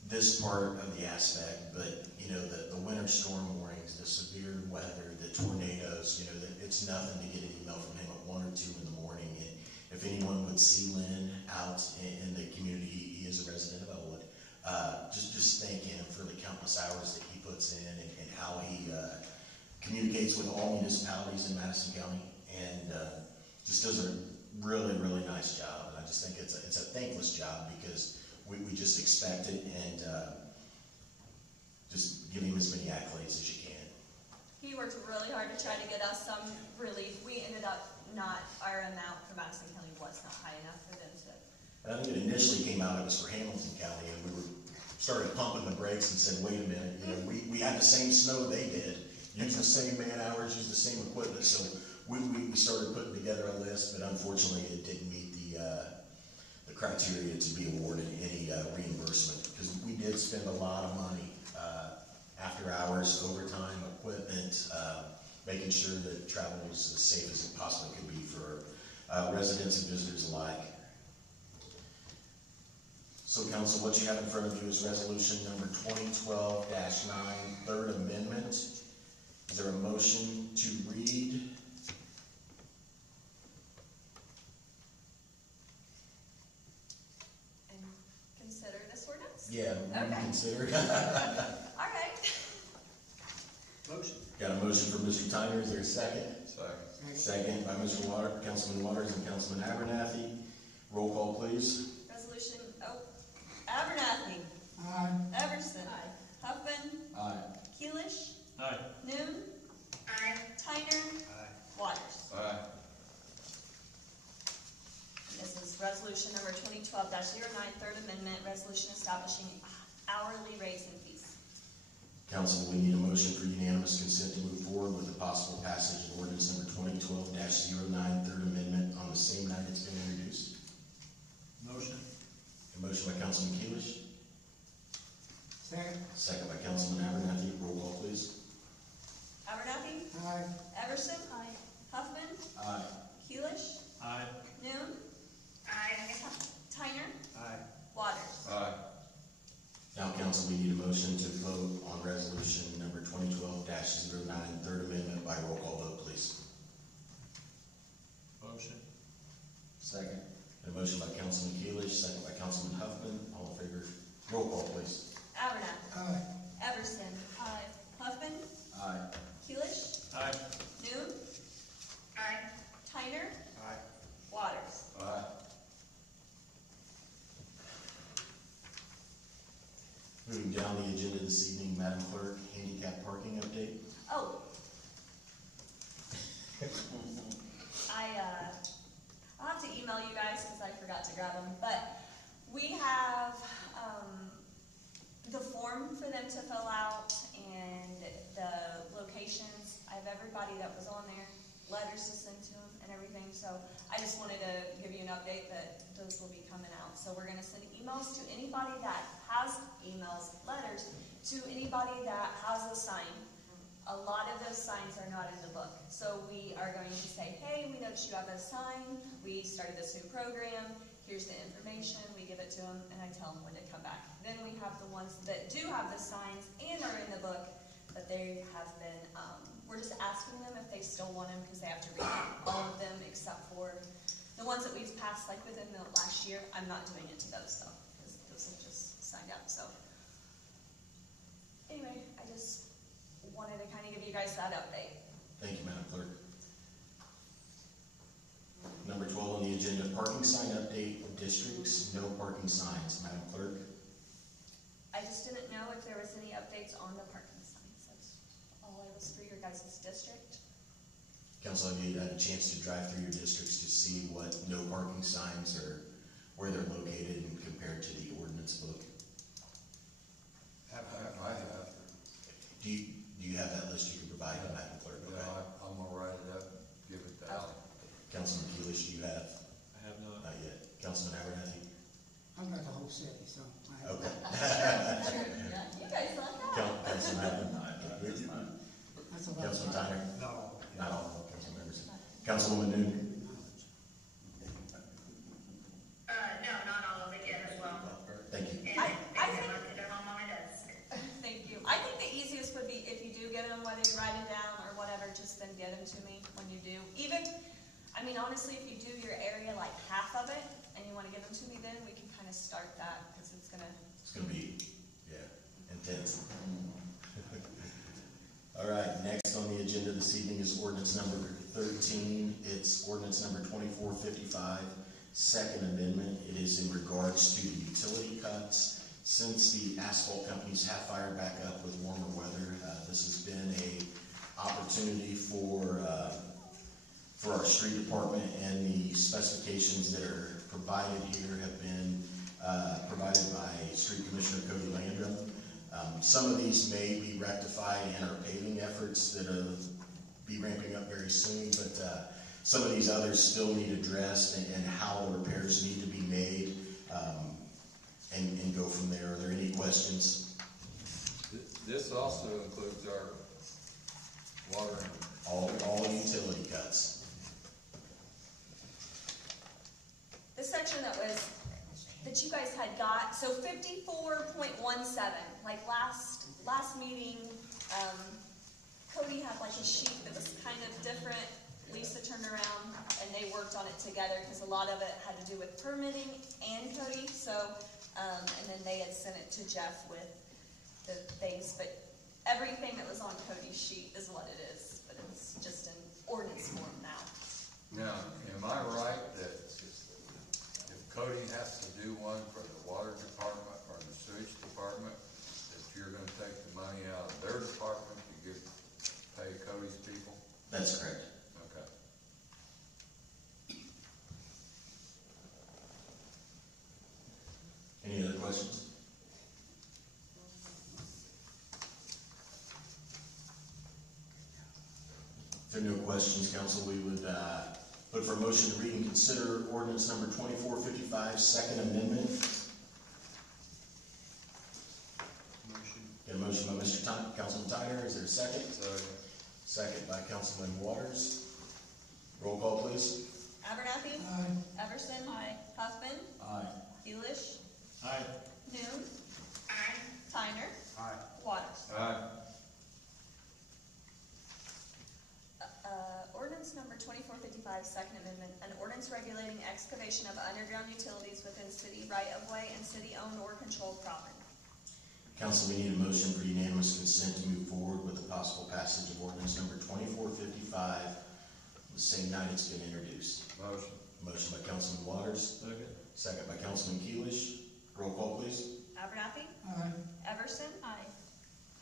this part of the aspect, but you know, the winter storm warnings, the severe weather, the tornadoes, you know, that it's nothing to get an email from him at 1 or 2 in the morning. And if anyone would see Lynn out in the community, he is a resident of Elwood, just thank him for the countless hours that he puts in and how he communicates with all municipalities in Madison County, and just does a really, really nice job. And I just think it's a thankless job, because we just expect it, and just give him as many accolades as you can. He worked really hard to try to get us some relief. We ended up our amount for Madison County was not high enough for them to. And I think it initially came out, it was for Hamilton County, and we started pumping the brakes and said, wait a minute, you know, we had the same snow they did, used the same man hours, used the same equipment, so we started putting together a list, but unfortunately it didn't meet the criteria to be awarded any reimbursement, because we did spend a lot of money, after hours, overtime, equipment, making sure that travel was as safe as it possibly could be for residents and visitors alike. So council, what you have in front of you is resolution number 2012-9, third amendment. Is there a motion to read? Yeah, Okay. consider. All right. Motion. Got a motion from Mr. Tyner, is there a second? Second. Second by Mr. Councilman Waters and Councilman Abernathy. Roll call, please. Resolution, Abernathy. Aye. Everson. Huffman. Aye. Keelish. Aye. Noon. Aye. Tyner. Waters. Aye. This is resolution number 2012-09, third amendment, resolution establishing hourly rates and fees. Council, we need a motion for unanimous consent to move forward with the possible passage of ordinance number 2012-09, third amendment on the same night it's been introduced. Motion. A motion by Councilman Keelish, Second. second by Councilman Abernathy. Roll call, please. Abernathy. Aye. Everson. Huffman. Aye. Keelish. Aye. Noon. Aye. Tyner. Aye. Waters. Aye. Now, council, we need a motion to vote on resolution number 2012-09, third amendment by roll call vote, please. Motion. Second. A motion by Councilman Keelish, second by Councilman Huffman. All in favor? Roll call, please. Abernathy. Aye. Everson. Huffman. Aye. Keelish. Aye. Noon. Aye. Tyner. Aye. Waters. Aye. Moving down the agenda this evening, Madam Clerk, handicap parking update. Oh. I'll have to email you guys because I forgot to grab them, but we have, the form for them to fill out and the locations. I have everybody that was on there, letters to send to them and everything. everything, so I just wanted to give you an update that those will be coming out. So we're gonna send emails to anybody that has letters to anybody that has a sign. A lot of those signs are not in the book. So we are going to say, hey, we noticed you have a sign, we started this new program, here's the information, we give it to them, and I tell them when to come back. Then we have the ones that do have the signs and are in the book, but they have been, we're just asking them if they still want them, because they have to read all of them except for the ones that we've passed, like within the last year. I'm not doing it to those though, because those have just signed up, so. Anyway, I just wanted to kind of give you guys that update. Thank you, Madam Clerk. Number 12 on the agenda, parking sign update of districts, no parking signs. Madam Clerk? I just didn't know if there was any updates on the parking signs. That's all it was for your guys' district. Council, have you had a chance to drive through your districts to see what no parking signs are, where they're located and compared to the ordinance book? I have. Do you have that list you can provide, Madam Clerk? Okay. Yeah, I'm gonna write it up, give it to Alan. Councilman Keelish, do you have? I have not. Not yet. Councilman Abernathy? I've got the whole city, so. Okay. You guys love that. Councilman Allen? That's a lot. Councilman Tyner? No. Not all council members. Councilwoman Newton? No, not all of it yet as well. Thank you. And they have looked at their home on my desk. Thank you. I think the easiest would be if you do get them, whether you write them down or whatever, just then get them to me when you do. Even, I mean, honestly, if you do your area like half of it and you want to give them to me, then we can kind of start that, because it's gonna. It's gonna be, yeah, intense. All right, next on the agenda this evening is ordinance number 13. It's ordinance number 2455, second amendment. It is in regards to the utility cuts. Since the asphalt companies have fired back up with warmer weather, this has been a opportunity for our street department, and the specifications that are provided here have been provided by Street Commissioner Cody Landrum. Some of these may be rectified in our paving efforts that will be ramping up very soon, but some of these others still need addressed, and how the repairs need to be made, and go from there. Are there any questions? This also includes our water and all utility cuts. The section that you guys had got, so 54.17, like last meeting, Cody had like a sheet that was kind of different. Lisa turned around and they worked on it together, because a lot of it had to do with permitting and Cody, so, and then they had sent it to Jeff with the things, but everything that was on Cody's sheet is what it is, but it's just in ordinance form now. Now, am I right that if Cody has to do one for the water department or the sewage department, that you're gonna take the money out of their department to pay Cody's people? That's correct. Okay. Any other questions? If there are no questions, council, we would look for a motion to read and consider ordinance number 2455, second amendment. Motion. Got a motion by Mr. Councilman Tyner. Is there a second? Second by Councilman Waters. Roll call, please. Abernathy? Aye. Everson? Aye. Huffman? Aye. Keelish? Aye. Noon? Aye. Tyner? Aye. Waters? Aye. Ordinance number 2455, second amendment, an ordinance regulating excavation of underground utilities within city right-of-way and city-owned or controlled property. Council, we need a motion for unanimous consent to move forward with the possible passage of ordinance number 2455 the same night it's been introduced. Motion. Motion by Councilman Waters. Second. Second by Councilman Keelish. Roll call, please. Abernathy? Aye. Everson? Aye.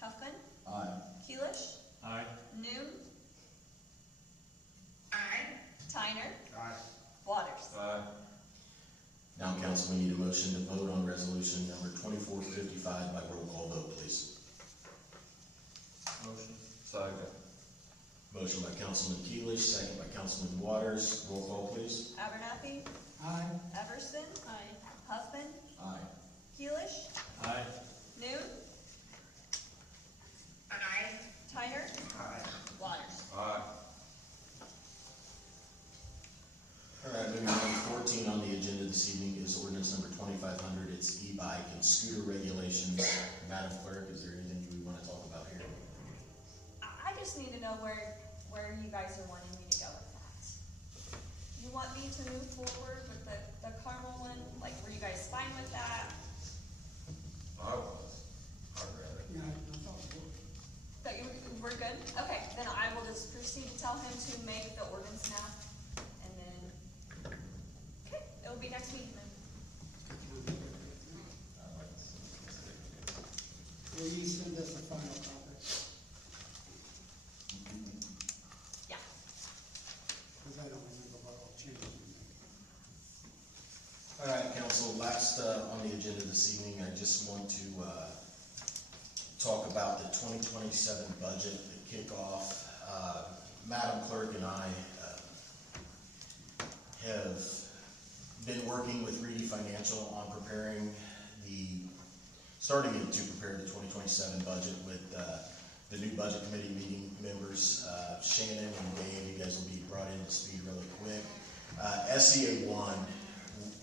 Huffman? Aye. Keelish? Aye. Noon? Aye. Tyner? Aye. Waters? Aye. Now, council, we need a motion to vote on resolution number 2455 by roll call vote, please. Motion. Second. Motion by Councilman Keelish, second by Councilman Waters. Roll call, please. Abernathy, Aye. Everson, Huffman, Aye. Keelish, Aye. Noon, Aye. Tyner, Aye. Waters. Aye. All right, moving on to 14 on the agenda this evening is ordinance number 2500. It's e-bike and scooter regulations. Madam Clerk, is there anything you want to talk about here? I just need to know where you guys are wanting me to go with that. You want me to move forward with the Carmel one? Like, were you guys fine with that? I was. I'd rather. Yeah, I thought so. That you were good? Okay, then I will just proceed to tell him to make the ordinance now. And then, okay, it will be next meeting then. Will you send us a final copy? Yeah. Because I don't remember what all changes we made. All right, council, last on the agenda this evening, I just want to talk about the 2027 budget, the kickoff. Madam Clerk and I have been working with Reedy Financial on starting to prepare the 2027 budget with the new budget committee meeting members, Shannon and Dave. You guys will be brought into speed really quick. SEA 1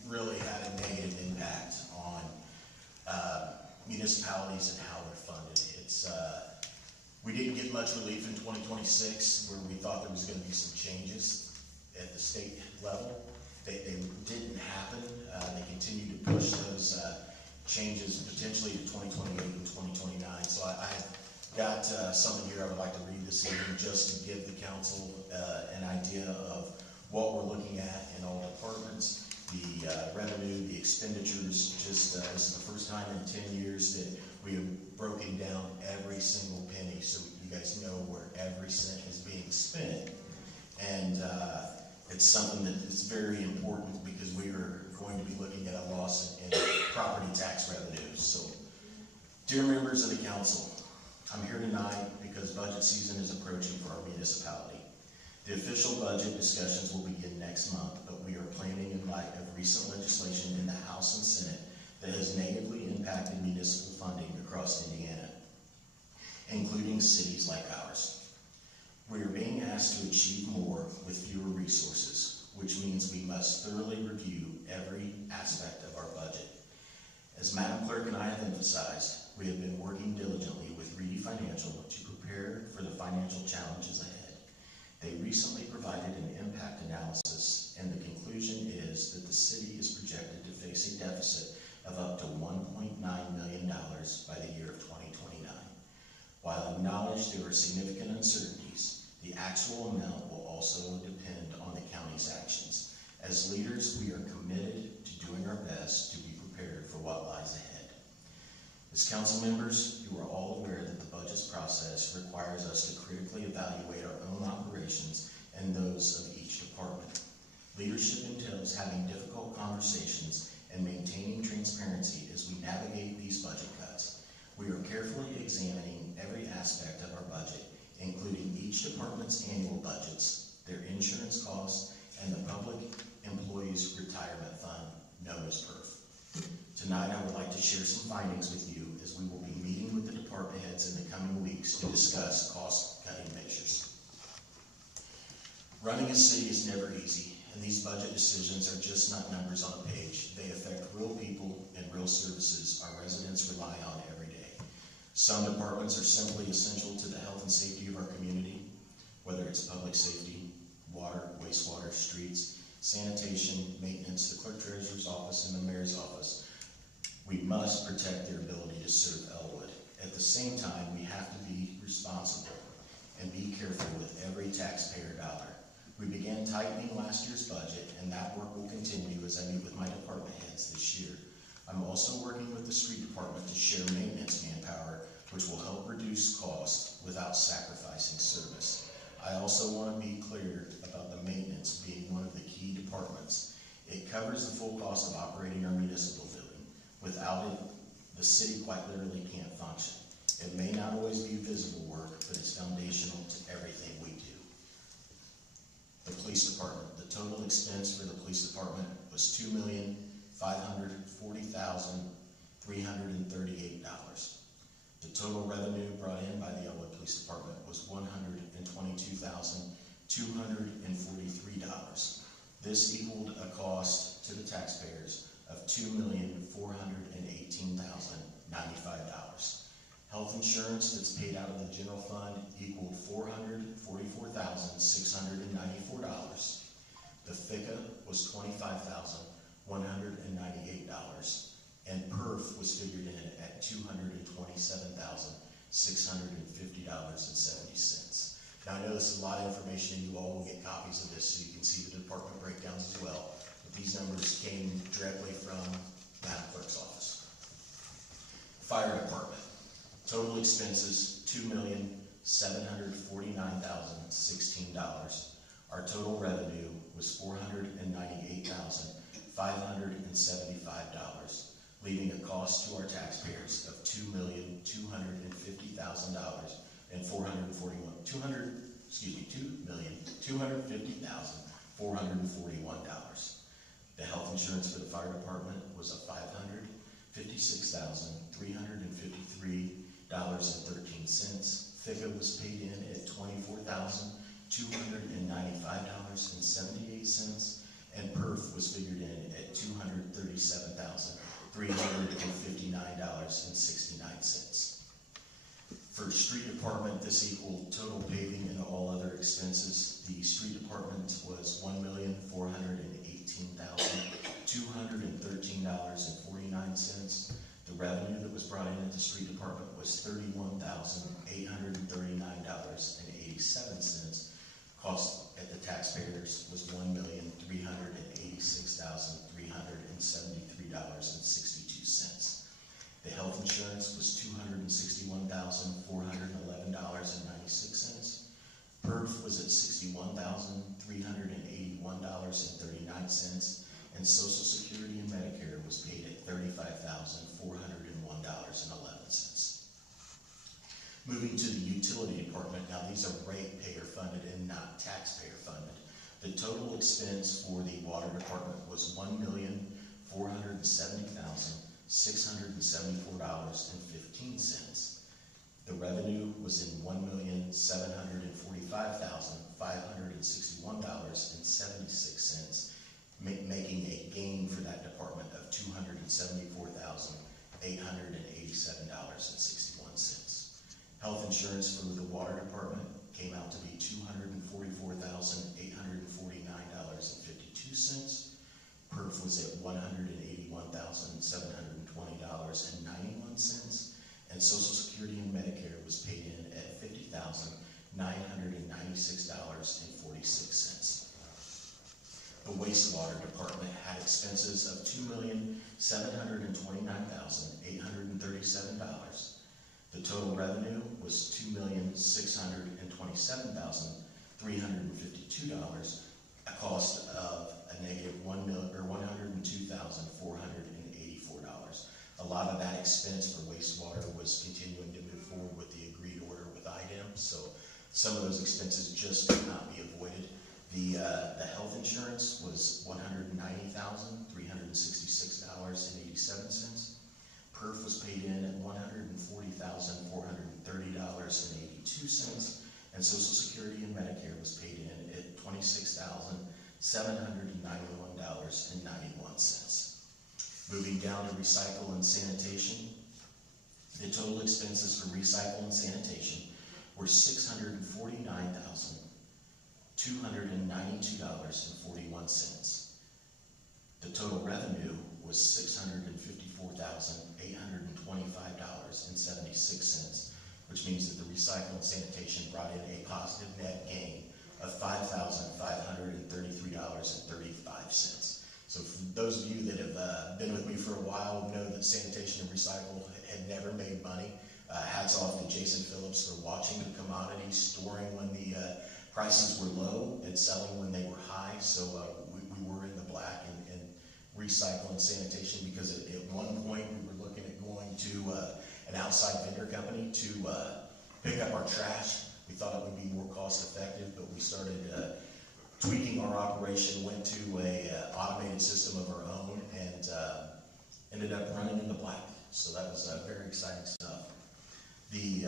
really had a negative impact on municipalities and how they're funded. We didn't get much relief in 2026 where we thought there was going to be some changes at the state level. They didn't happen. They continued to push those changes potentially to 2028 and 2029. So I've got something here I would like to read this evening just to give the council an idea of what we're looking at in all departments, the revenue, the expenditures. Just this is the first time in 10 years that we have broken down every single penny so you guys know where every cent is being spent. And it's something that is very important because we are going to be looking at a loss in property tax revenues. So, dear members of the council, I'm here tonight because budget season is approaching for our municipality. The official budget discussions will begin next month, but we are planning in light of recent legislation in the House and Senate that has negatively impacted municipal funding across Indiana, including cities like ours. We are being asked to achieve more with fewer resources, which means we must thoroughly review every aspect of our budget. As Madam Clerk and I have emphasized, we have been working diligently with Reedy Financial to prepare for the financial challenges ahead. They recently provided an impact analysis, and the conclusion is that the city is projected to face a deficit of up to $1.9 million by the year of 2029. While acknowledged there are significant uncertainties, the actual amount will also depend on the county's actions. As leaders, we are committed to doing our best to be prepared for what lies ahead. As council members, you are all aware that the budget process requires us to critically evaluate our own operations and those of each department. Leadership entails having difficult conversations and maintaining transparency as we navigate these budget cuts. We are carefully examining every aspect of our budget, including each department's annual budgets, their insurance costs, and the Public Employees Retirement Fund, known as PERF. Tonight, I would like to share some findings with you as we will be meeting with the department heads in the coming weeks to discuss cost-cutting measures. Running a city is never easy, and these budget decisions are just not numbers on a page. They affect real people and real services our residents rely on every day. Some departments are simply essential to the health and safety of our community, whether it's public safety, water, wastewater, streets, sanitation, maintenance, the clerk treasurer's office, and the mayor's office. We must protect their ability to serve Elwood. At the same time, we have to be responsible and be careful with every taxpayer dollar. We began tightening last year's budget, and that work will continue as I meet with my department heads this year. I'm also working with the street department to share maintenance manpower, which will help reduce costs without sacrificing service. I also want to be clear about the maintenance being one of the key departments. It covers the full cost of operating our municipal building. Without it, the city quite literally can't function. It may not always be visible work, but it's foundational to everything we do. The police department, the total expense for the police department was $2,540,338. The total revenue brought in by the Elwood Police Department was $122,243. This equaled a cost to the taxpayers of $2,418,095. Health insurance that's paid out of the general fund equaled $444,694. The FICA was $25,198, and PERF was figured in at $227,650.70. Now, I know this is a lot of information, and you all will get copies of this so you can see the department breakdowns as well. But these numbers came directly from Madam Clerk's office. Fire department, total expenses $2,749,016. Our total revenue was $498,575, leaving a cost to our taxpayers of $2,250,441. The health insurance for the fire department was $556,353.13. FICA was paid in at $24,295.78, and PERF was figured in at $237,359.69. For street department, this equaled total paving and all other expenses. The street department was $1,418,213.49. The revenue that was brought in at the street department was $31,839.87. Cost at the taxpayers was $1,386,373.62. The health insurance was $261,411.96. PERF was at $61,381.39, and Social Security and Medicare was paid at $35,401.11. Moving to the utility department, now these are ratepayer funded and not taxpayer funded. The total expense for the water department was $1,470,674.15. The revenue was in $1,745,561.76, making a gain for that department of $274,887.61. Health insurance for the water department came out to be $244,849.52. PERF was at $181,720.91, and Social Security and Medicare was paid in at $50,996.46. The wastewater department had expenses of $2,729,837. The total revenue was $2,627,352, a cost of a negative $102,484. A lot of that expense for wastewater was continuing to move forward with the agreed order with IDEM, so some of those expenses just could not be avoided. The health insurance was $190,366.87. PERF was paid in at $140,430.82, and Social Security and Medicare was paid in at $26,791.91. Moving down to recycle and sanitation, the total expenses for recycle and sanitation were $649,292.41. The total revenue was $654,825.76, which means that the recycle and sanitation brought in a positive net gain of $5,533.35. So for those of you that have been with me for a while know that sanitation and recycle had never made money. Hats off to Jason Phillips for watching the commodity, storing when the prices were low and selling when they were high. So we were in the black in recycle and sanitation, because at one point we were looking at going to an outside vendor company to pick up our trash. We thought it would be more cost effective, but we started tweaking our operation, went to a automated system of our own, and ended up running in the black. So that was very exciting stuff. The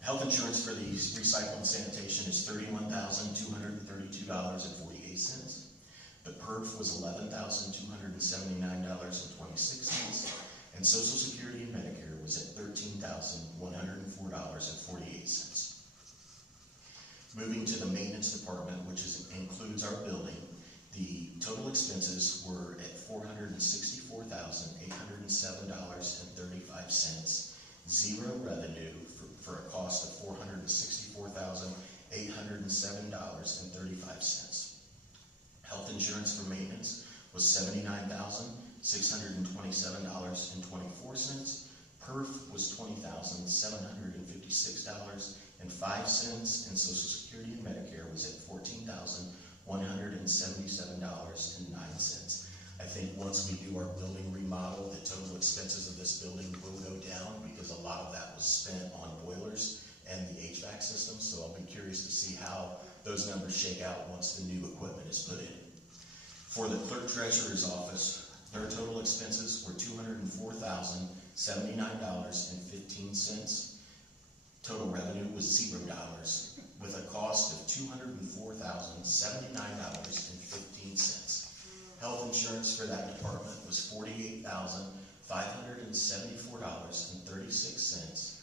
health insurance for the recycling sanitation is $31,232.48. The PERF was $11,279.26, and Social Security and Medicare was at $13,104.48. Moving to the maintenance department, which includes our building, the total expenses were at $464,807.35, zero revenue for a cost of $464,807.35. Health insurance for maintenance was $79,627.24. PERF was $20,756.05, and Social Security and Medicare was at $14,177.09. I think once we do our building remodel, the total expenses of this building will go down because a lot of that was spent on boilers and the HVAC system, so I'll be curious to see how those numbers shake out once the new equipment is put in. For the clerk treasurer's office, their total expenses were $204,079.15. Total revenue was $0, with a cost of $204,079.15. Health insurance for that department was $48,574.36.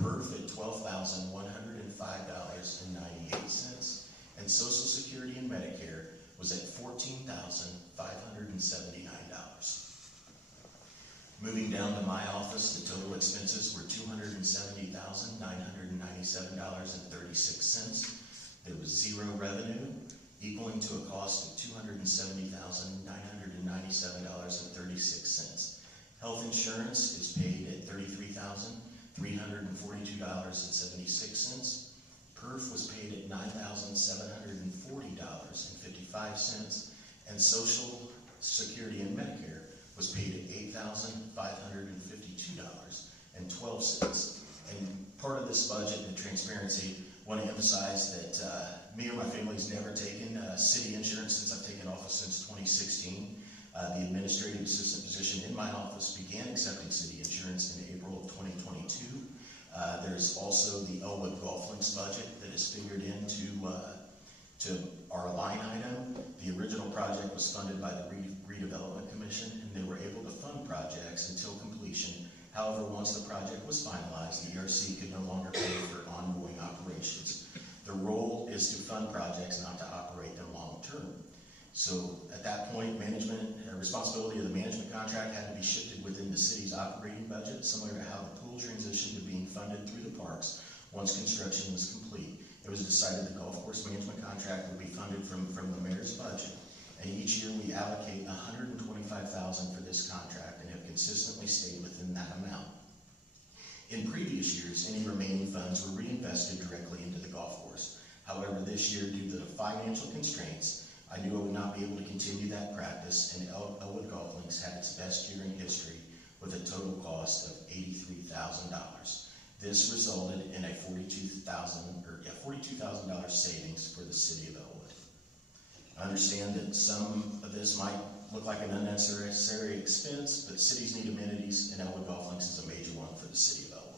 PERF at $12,105.98, and Social Security and Medicare was at $14,579. Moving down to my office, the total expenses were $270,997.36. There was zero revenue, equaling to a cost of $270,997.36. Health insurance is paid at $33,342.76. PERF was paid at $9,740.55, and Social Security and Medicare was paid at $8,552.12. And part of this budget and transparency, I want to emphasize that me or my family's never taken city insurance since I've taken office since 2016. The administrative assistant position in my office began accepting city insurance in April of 2022. There's also the Elwood Golf Links budget that is figured into to our line item. The original project was funded by the Redevelopment Commission, and they were able to fund projects until completion. However, once the project was finalized, the ERC could no longer pay for ongoing operations. The role is to fund projects, not to operate them long term. So at that point, responsibility of the management contract had to be shifted within the city's operating budget, similar to how the pool transitioned to being funded through the parks once construction was complete. It was decided the golf course management contract would be funded from the mayor's budget, and each year we allocate $125,000 for this contract and have consistently stayed within that amount. In previous years, any remaining funds were reinvested directly into the golf course. However, this year, due to the financial constraints, I knew I would not be able to continue that practice, and Elwood Golf Links had its best year in history with a total cost of $83,000. This resulted in a $42,000 savings for the city of Elwood. I understand that some of this might look like an unnecessary expense, but cities need amenities, and Elwood Golf Links is a major one for the city of Elwood.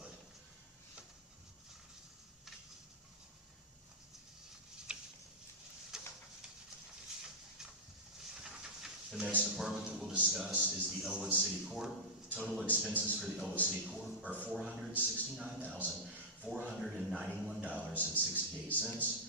The next department that we'll discuss is the Elwood City Court. Total expenses for the Elwood City Court are $469,491.68.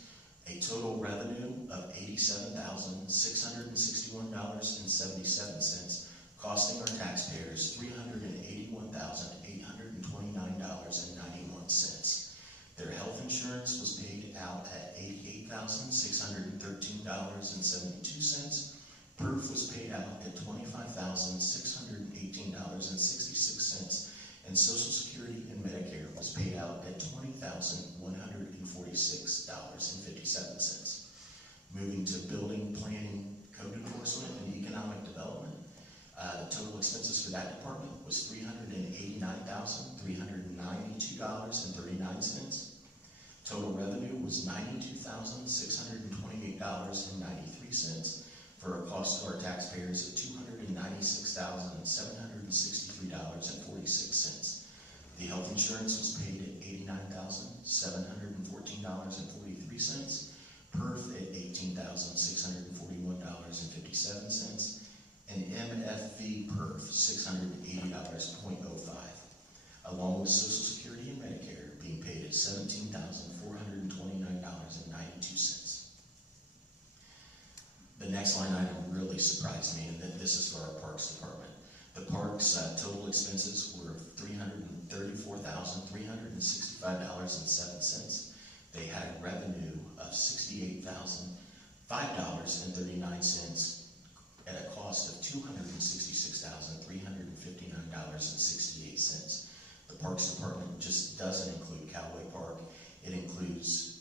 A total revenue of $87,661.77, costing our taxpayers $381,829.91. Their health insurance was paid out at $88,613.72. PERF was paid out at $25,618.66, and Social Security and Medicare was paid out at $20,146.57. Moving to building, planning, code enforcement, and economic development, the total expenses for that department was $389,392.39. Total revenue was $92,628.93 for a cost to our taxpayers of $296,763.46. The health insurance was paid at $89,714.43, PERF at $18,641.57, and MFV PERF $680.05, along with Social Security and Medicare being paid at $17,429.92. The next line item really surprised me, and this is for our Parks Department. The Parks total expenses were $334,365.07. They had revenue of $68,005.39 at a cost of $266,359.68. The Parks Department just doesn't include Callaway Park. It includes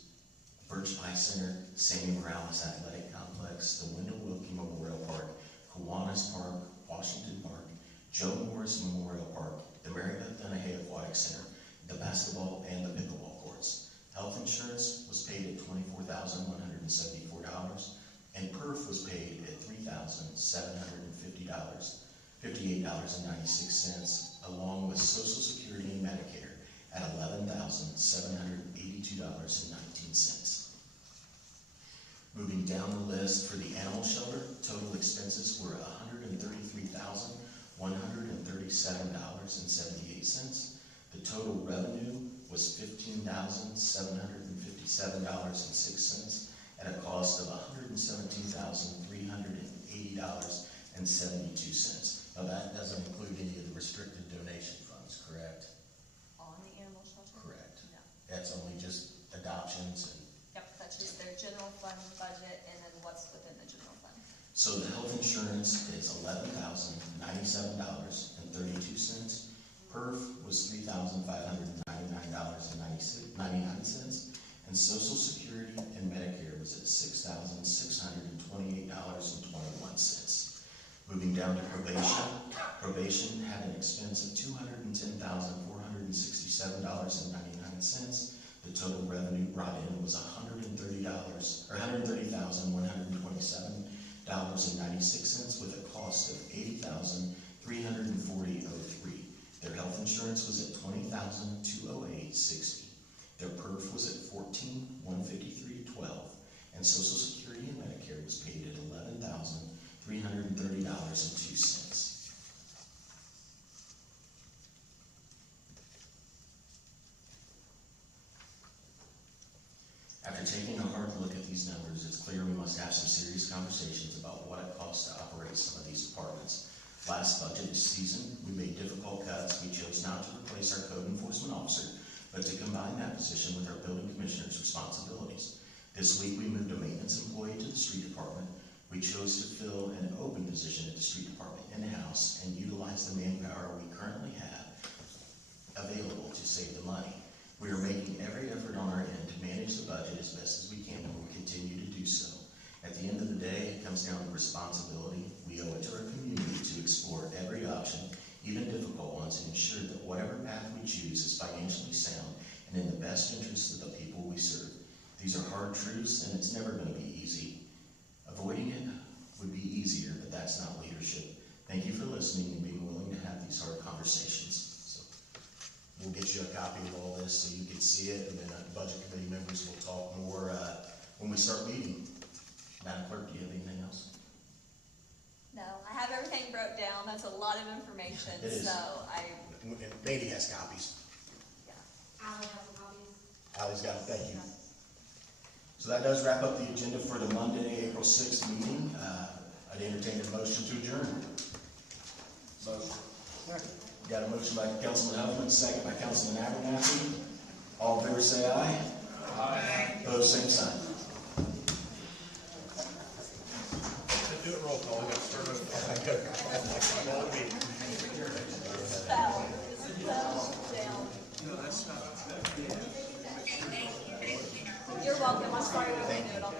Birch Pie Center, Sammy Morales Athletic Complex, the Wendell Wilkie Memorial Park, Kiwanis Park, Washington Park, Joe Morris Memorial Park, the Mary Beth Dennehy Aquatic Center, the basketball and the pickleball courts. Health insurance was paid at $24,174, and PERF was paid at $3,758.96, along with Social Security and Medicare at $11,782.19. Moving down the list for the animal shelter, total expenses were $133,137.78. The total revenue was $15,757.06 at a cost of $117,380.72. Now that doesn't include any of the restricted donation funds, correct? On the animal shelter? Correct. No. That's only just adoptions and... Yep, that's just their general fund budget and then what's within the general fund. So the health insurance is $11,097.32. PERF was $3,599.99, and Social Security and Medicare was at $6,628.21. Moving down to probation. Probation had an expense of $210,467.99. The total revenue brought in was $130,000 with a cost of $80,340.03. Their health insurance was at $20,208.60. Their PERF was at $14,153.12, and Social Security and Medicare was paid at $11,330.02. After taking a hard look at these numbers, it's clear we must have some serious conversations about what it costs to operate some of these departments. Last budget season, we made difficult cuts. We chose not to replace our code enforcement officer, but to combine that position with our building commissioner's responsibilities. This week, we moved a maintenance employee to the street department. We chose to fill an open position at the street department in-house and utilize the manpower we currently have available to save the money. We are making every effort on our end to manage the budget as best as we can, and we'll continue to do so. At the end of the day, it comes down to responsibility. We owe it to our community to explore every option, even difficult ones, and ensure that whatever path we choose is financially sound and in the best interest of the people we serve. These are hard truths, and it's never going to be easy. Avoiding it would be easier, but that's not leadership. Thank you for listening and being willing to have these hard conversations. We'll get you a copy of all this so you can see it, and then budget committee members will talk more when we start meeting. Madam Clerk, do you have anything else? No, I have everything broke down. That's a lot of information, It is. so And Mandy has copies. Ally has copies. Allie's got it, thank you. So that does wrap up the agenda for the Monday, April 6th meeting. I'd entertain a motion to adjourn. Motion. Got a motion by Councilman Huffman, second by Councilman Abernathy. All in favor say aye. Aye. Opposed, same sign. Do it roll call, we got to start over. you're welcome. I'm sorry we couldn't do it on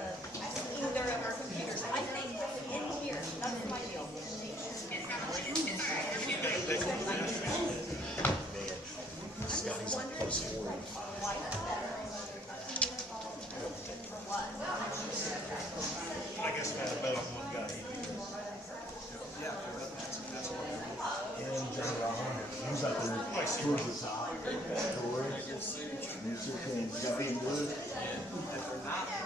either of our computers. I think in here, that's my deal. Scotty's close to 40. Why that's better. towards the top. Towards. Use your hands. Got me good.